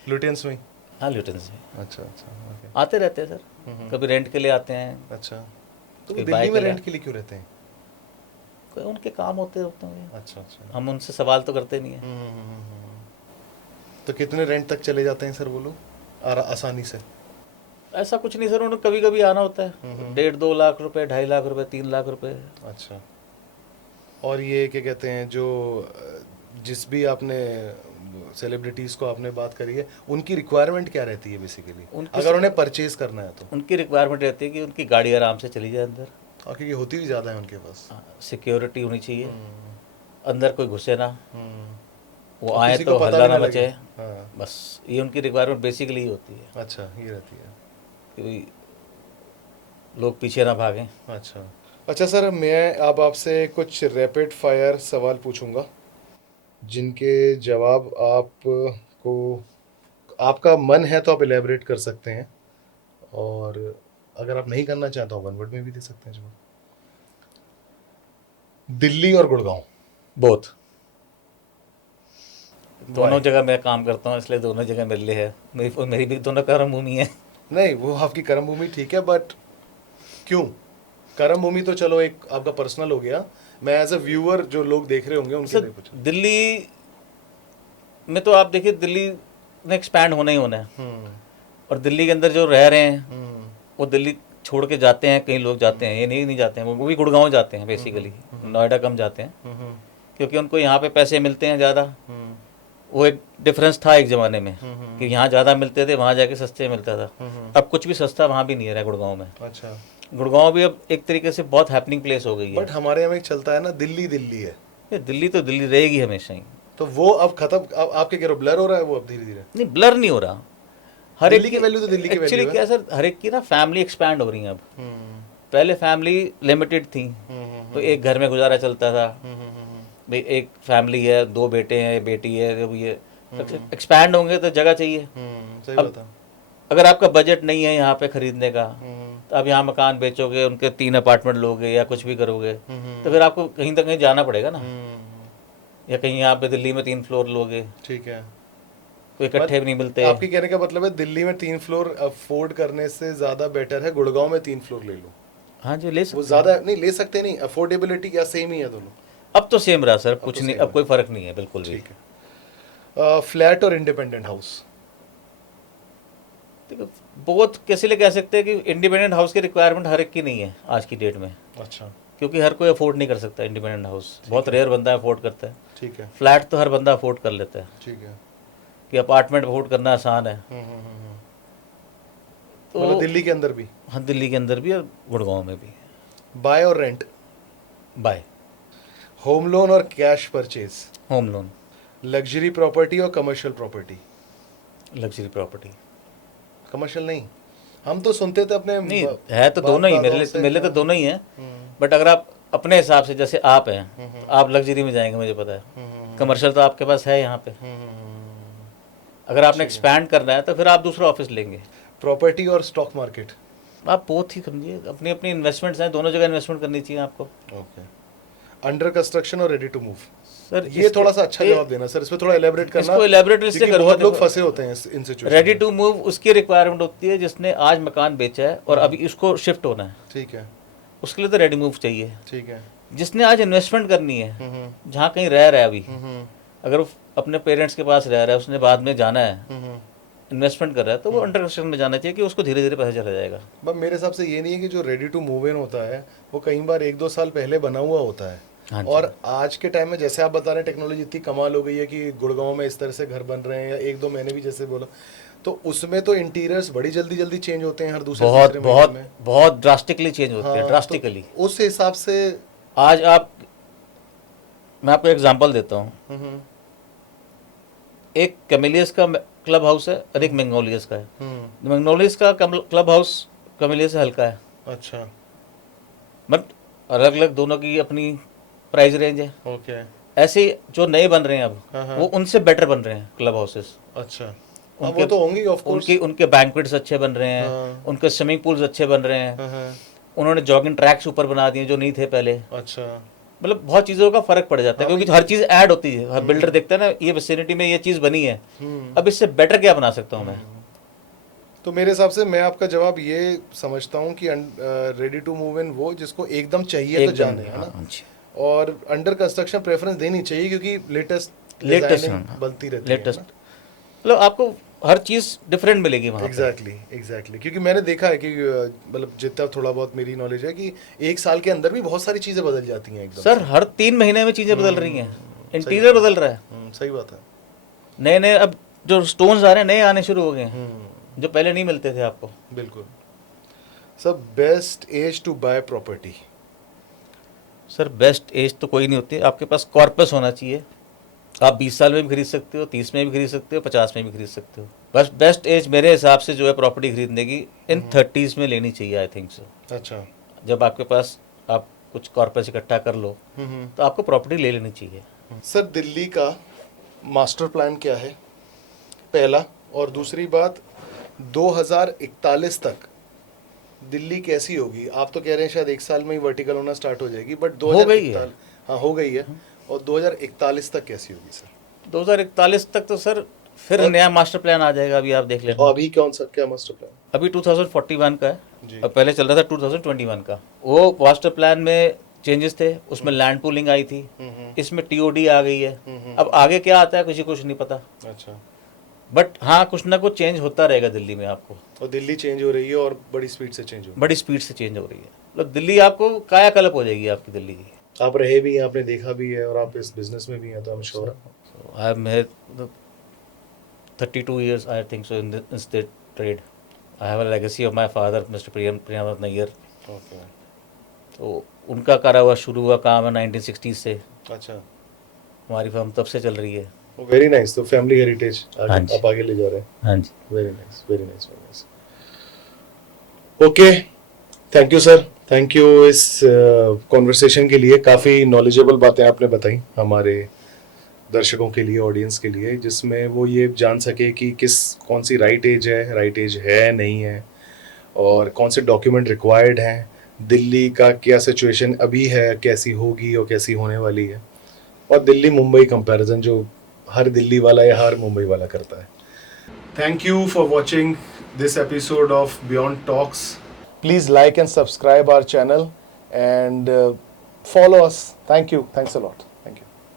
लुटियंस में? हाँ ल्यूटन से अच्छा अच्छा ओके। आते रहते हैं सर, कभी रेंट के लिए आते हैं। अच्छा, तो कोई दिल्ली बाइक में ले रेंट के लिए क्यों रहते हैं? कोई उनके काम होते हैं। अच्छा अच्छा। हम उनसे सवाल तो करते नहीं है। तो कितने रेंट तक चले जाते हैं सर वो लोग आसानी से? ऐसा कुछ नहीं सर, उन्हें कभी कभी आना होता है 1.5-2 लाख रुपए, 2.5 लाख रुपए, 3 लाख रुपए। अच्छा। और ये क्या कहते हैं, जो जिस भी आपने सेलिब्रिटीज को आपने बात करी है, उनकी रिक्वायरमेंट क्या रहती है बेसिकली उनकी अगर उन्हें परचेज करना है तो? उनकी रिक्वायरमेंट रहती है कि उनकी गाड़ी आराम से चली जाए अंदर, क्योंकि होती भी ज़्यादा है उनके पास। सिक्योरिटी होनी चाहिए, अंदर कोई घुसे ना, वो और आए किसी तो को पता हल्ला भी ना ना मचे। लगे। हाँ, बस ये उनकी रिक्वायरमेंट बेसिकली ही होती है अच्छा ये रहती है। कि लोग पीछे ना भागें। अच्छा सर, मैं अब आपसे कुछ रैपिड फायर सवाल पूछूंगा जिनके जवाब आपको, आपका मन है तो आप इलेबरेट कर सकते हैं, और अगर आप नहीं करना चाहते तो वन वर्ड में भी दे सकते हैं जवाब। दिल्ली और गुड़गांव? बोथ, दोनों Why? जगह मैं काम करता हूँ इसलिए दोनों जगह मेरे लिए है। मेरी भी दोनों कर्म भूमि है। नहीं, वो आपकी कर्म भूमि ठीक है, बट क्यों? कर्म भूमि तो चलो एक आपका पर्सनल हो गया, मैं एज अ व्यूअर जो लोग देख रहे होंगे उनके लिए पूछा। दिल्ली में तो आप देखिए, दिल्ली में एक्सपैंड होना ही होना है, और दिल्ली के अंदर जो रह रहे हैं वो दिल्ली छोड़ के जाते हैं, कई लोग जाते हैं, ये नहीं जाते हैं, वो भी गुड़गांव जाते हैं बेसिकली, नोएडा कम जाते हैं क्योंकि उनको यहाँ पे पैसे मिलते हैं ज़्यादा। वो एक डिफरेंस था एक ज़माने में कि यहाँ ज़्यादा मिलते थे, वहाँ जाके सस्ते मिलता था। अब कुछ भी सस्ता वहाँ भी नहीं रहा गुड़गांव में। अच्छा, गुड़गांव भी अब एक तरीके से बहुत हैपनिंग प्लेस हो गई है। बट हमारे यहाँ में एक चलता है ना, दिल्ली दिल्ली है, ये दिल्ली तो दिल्ली रहेगी हमेशा ही। तो वो अब खत्म, अब आपके कह रहे ब्लर हो रहा है वो अब धीरे धीरे? नहीं, ब्लर नहीं हो रहा। हर दिल्ली एक की वैल्यू तो दिल्ली की एक्चुअली वैल्यू क्या है सर, हर एक की ना फैमिली एक्सपैंड हो रही है अब। पहले फैमिली लिमिटेड थी, तो एक घर में गुजारा चलता था, भाई एक फैमिली है, 2 बेटे हैं, बेटी है, जब ये एक्सपैंड होंगे तो जगह चाहिए। सही अब बात है। अगर आपका बजट नहीं है यहाँ पे खरीदने का, तो आप यहाँ मकान बेचोगे, उनके 3 अपार्टमेंट लोगे या कुछ भी करोगे, तो फिर आपको कहीं ना कहीं जाना पड़ेगा ना, या कहीं यहाँ पे दिल्ली में 3 फ्लोर लोगे, ठीक है, तो इकट्ठे भी नहीं मिलते। आपके कहने का मतलब है दिल्ली में 3 फ्लोर अफोर्ड करने से ज्यादा बेटर है गुड़गांव में 3 फ्लोर ले लो? हाँ जी, ले वो सकते। ज्यादा नहीं ले सकते, नहीं अफोर्डेबिलिटी क्या सेम ही है दोनों? अब तो सेम रहा सर, कुछ तो नहीं, same अब कोई फर्क नहीं है बिल्कुल भी। ठीक है। फ्लैट और इंडिपेंडेंट हाउस? देखो, बहुत कैसे लिए कह सकते हैं कि इंडिपेंडेंट हाउस की रिक्वायरमेंट हर एक की नहीं है आज की डेट में, अच्छा, क्योंकि हर कोई अफोर्ड नहीं कर सकता इंडिपेंडेंट हाउस, बहुत रेयर बंदा अफोर्ड करता है। ठीक है, फ्लैट तो हर बंदा अफोर्ड कर लेता है, ठीक है। कि अपार्टमेंट अफोर्ड करना आसान है। तो मतलब दिल्ली के अंदर भी? हाँ, दिल्ली के अंदर भी और गुड़गांव में भी। बाय और रेंट? बाय। होम लोन और cash purchase? Home loan. Luxury property और commercial property? Luxury property. Commercial नहीं, हम तो सुनते थे अपने नहीं, है तो दोनों ही, मेरे लिए तो दोनों ही हैं, बट अगर आप अपने हिसाब से, जैसे आप हैं, तो आप लग्जरी में जाएंगे मुझे पता है, कमर्शियल तो आपके पास है यहाँ पे। अगर आपने एक्सपैंड करना है तो फिर आप दूसरा ऑफिस लेंगे। प्रॉपर्टी और स्टॉक मार्केट? आप बहुत ही समझिए, अपनी अपनी इन्वेस्टमेंट्स हैं, दोनों जगह इन्वेस्टमेंट करनी चाहिए आपको। ओके। अंडर कंस्ट्रक्शन और रेडी टू मूव? सर ये थोड़ा सा अच्छा जवाब देना सर, इसमें थोड़ा एलैबोरेट करना। इसको एलैबोरेट इसलिए क्योंकि करूंगा, बहुत लोग देखो, फंसे होते हैं इन सिचुएशन। रेडी टू मूव उसकी रिक्वायरमेंट होती है जिसने आज मकान बेचा है और अभी इसको शिफ्ट होना है, ठीक है, उसके लिए तो रेडी मूव चाहिए। ठीक है। जिसने आज इन्वेस्टमेंट करनी है, जहाँ कहीं रह रहा है अभी, अगर वो अपने पेरेंट्स के पास रह रहा है, उसने बाद में जाना है, इन्वेस्टमेंट कर रहा है, तो वो अंडर कंस्ट्रक्शन में जाना चाहिए कि उसको धीरे धीरे पता चला जाएगा। बट मेरे हिसाब से ये नहीं है कि जो रेडी टू मूव इन होता है वो कई बार 1-2 साल पहले बना हुआ होता है। हाँ जी। और आज के टाइम में जैसे आप बता रहे हैं, टेक्नोलॉजी इतनी कमाल हो गई है कि गुड़गांव में इस तरह से घर बन रहे हैं, या 1-2 महीने भी जैसे बोला, तो उसमें तो इंटीरियर्स बड़ी जल्दी जल्दी चेंज होते हैं, हर दूसरे बहुत तीसरे महीने बहुत में। बहुत ड्रास्टिकली चेंज होती है, हाँ, ड्रास्टिकली। तो उस हिसाब से आज आप, मैं आपको एग्जांपल देता हूँ, एक कैमेलियस का क्लब हाउस है और एक मैग्नोलियस का है। मैग्नोलियस का क्लब हाउस कैमेलियस से हल्का है, अच्छा, बट अलग अलग दोनों की अपनी प्राइस रेंज है। ओके, ऐसे ही जो नए बन रहे हैं अब, वो उनसे बेटर बन रहे हैं क्लब हाउसेस। अच्छा, हाँ, वो तो होंगे ऑफ कोर्स। उनके बैंक्वेट्स अच्छे बन रहे हैं, उनके स्विमिंग पूल्स अच्छे बन रहे हैं, उन्होंने जॉगिंग ट्रैक्स ऊपर बना दिए जो नहीं थे पहले। अच्छा, मतलब बहुत चीज़ों का फर्क पड़ जाता है, क्योंकि हर चीज़ ऐड होती है। हर बिल्डर देखता है ना, ये विसिनिटी में ये चीज़ बनी है, अब इससे बेटर क्या बना सकता हूँ मैं। तो मेरे हिसाब से मैं आपका जवाब ये समझता हूँ कि रेडी टू मूव इन वो जिसको एकदम चाहिए तो जाने, है ना। और अंडर कंस्ट्रक्शन प्रेफरेंस देनी चाहिए क्योंकि लेटेस्ट बनती रहती है। लेटेस्ट मतलब आपको हर चीज़ डिफरेंट मिलेगी वहाँ। एग्जैक्टली, क्योंकि मैंने देखा है कि मतलब जितना थोड़ा बहुत मेरी नॉलेज है कि 1 साल के अंदर भी बहुत सारी चीज़ें बदल जाती हैं एकदम। सर हर 3 महीने में चीज़ें बदल रही हैं, इंटीरियर बदल रहा है। सही बात है। नए नए अब जो स्टोन्स आ रहे हैं नए आने शुरू हो गए हैं, जो पहले नहीं मिलते थे आपको। बिल्कुल sir. Best age to buy property? Sir best age तो कोई नहीं होती, आपके पास कॉर्पस होना चाहिए। आप 20 साल में भी खरीद सकते हो, 30 में भी खरीद सकते हो, 50 में भी खरीद सकते हो। बस बेस्ट एज मेरे हिसाब से जो है प्रॉपर्टी खरीदने की इन 30s में लेनी चाहिए, आई थिंक सो। अच्छा। जब आपके पास आप कुछ कॉर्पस इकट्ठा कर लो तो आपको प्रॉपर्टी ले लेनी चाहिए। सर दिल्ली का मास्टर प्लान क्या है, पहला? और दूसरी बात, 2041 तक दिल्ली कैसी होगी? आप तो कह रहे हैं शायद 1 साल में ही वर्टिकल होना स्टार्ट हो जाएगी, बट हो गई है। हाँ हो गई है। और 2041 तक कैसी होगी सर? 2041 तक तो सर फिर नया मास्टर प्लान आ जाएगा, अभी आप देख लेना। और अभी कौन सा क्या मास्टर प्लान? अभी 2041 का जी। है, और पहले चल रहा था 2021 का। वो मास्टर प्लान में चेंजेस थे, उसमें लैंड पूलिंग आई थी, इसमें टीओडी आ गई है। अब आगे क्या आता है किसी को कुछ नहीं पता। अच्छा। बट हाँ, कुछ ना कुछ चेंज होता रहेगा दिल्ली में आपको। और दिल्ली चेंज हो रही है और बड़ी स्पीड से चेंज हो रही है। बड़ी स्पीड से चेंज हो रही है, मतलब दिल्ली आपको कायाकल्प हो जाएगी आपकी दिल्ली की। आप रहे भी हैं, आपने देखा भी है, और आप इस बिजनेस में भी हैं, तो I am sure. I am here 32 years I think so in the trade. I have a legacy of my father, Mr. Priyamnath Nayyar. Okay. तो उनका करा हुआ शुरू हुआ काम है 1960s से, अच्छा। हमारी फर्म तब से चल रही है। Very nice. तो फैमिली हेरिटेज हाँ जी। आप आगे ले जा रहे हैं। हाँ जी। Very nice, very nice, very nice. Okay, thank you sir, thank you इस कॉन्वर्सेशन के लिए। काफ़ी नॉलेजेबल बातें आपने बताई हमारे दर्शकों के लिए, ऑडियंस के लिए, जिसमें वो ये जान सके कि कौन सी राइट एज है नहीं है, और कौन से डॉक्यूमेंट रिक्वायर्ड हैं, दिल्ली का क्या सिचुएशन अभी है, कैसी होगी और कैसी होने वाली है, और दिल्ली मुंबई कंपैरिजन जो हर दिल्ली वाला या हर मुंबई वाला करता है। Thank you for watching this episode of Beyond Talks. Please like and subscribe our channel and follow us. Thank you. Thanks a lot.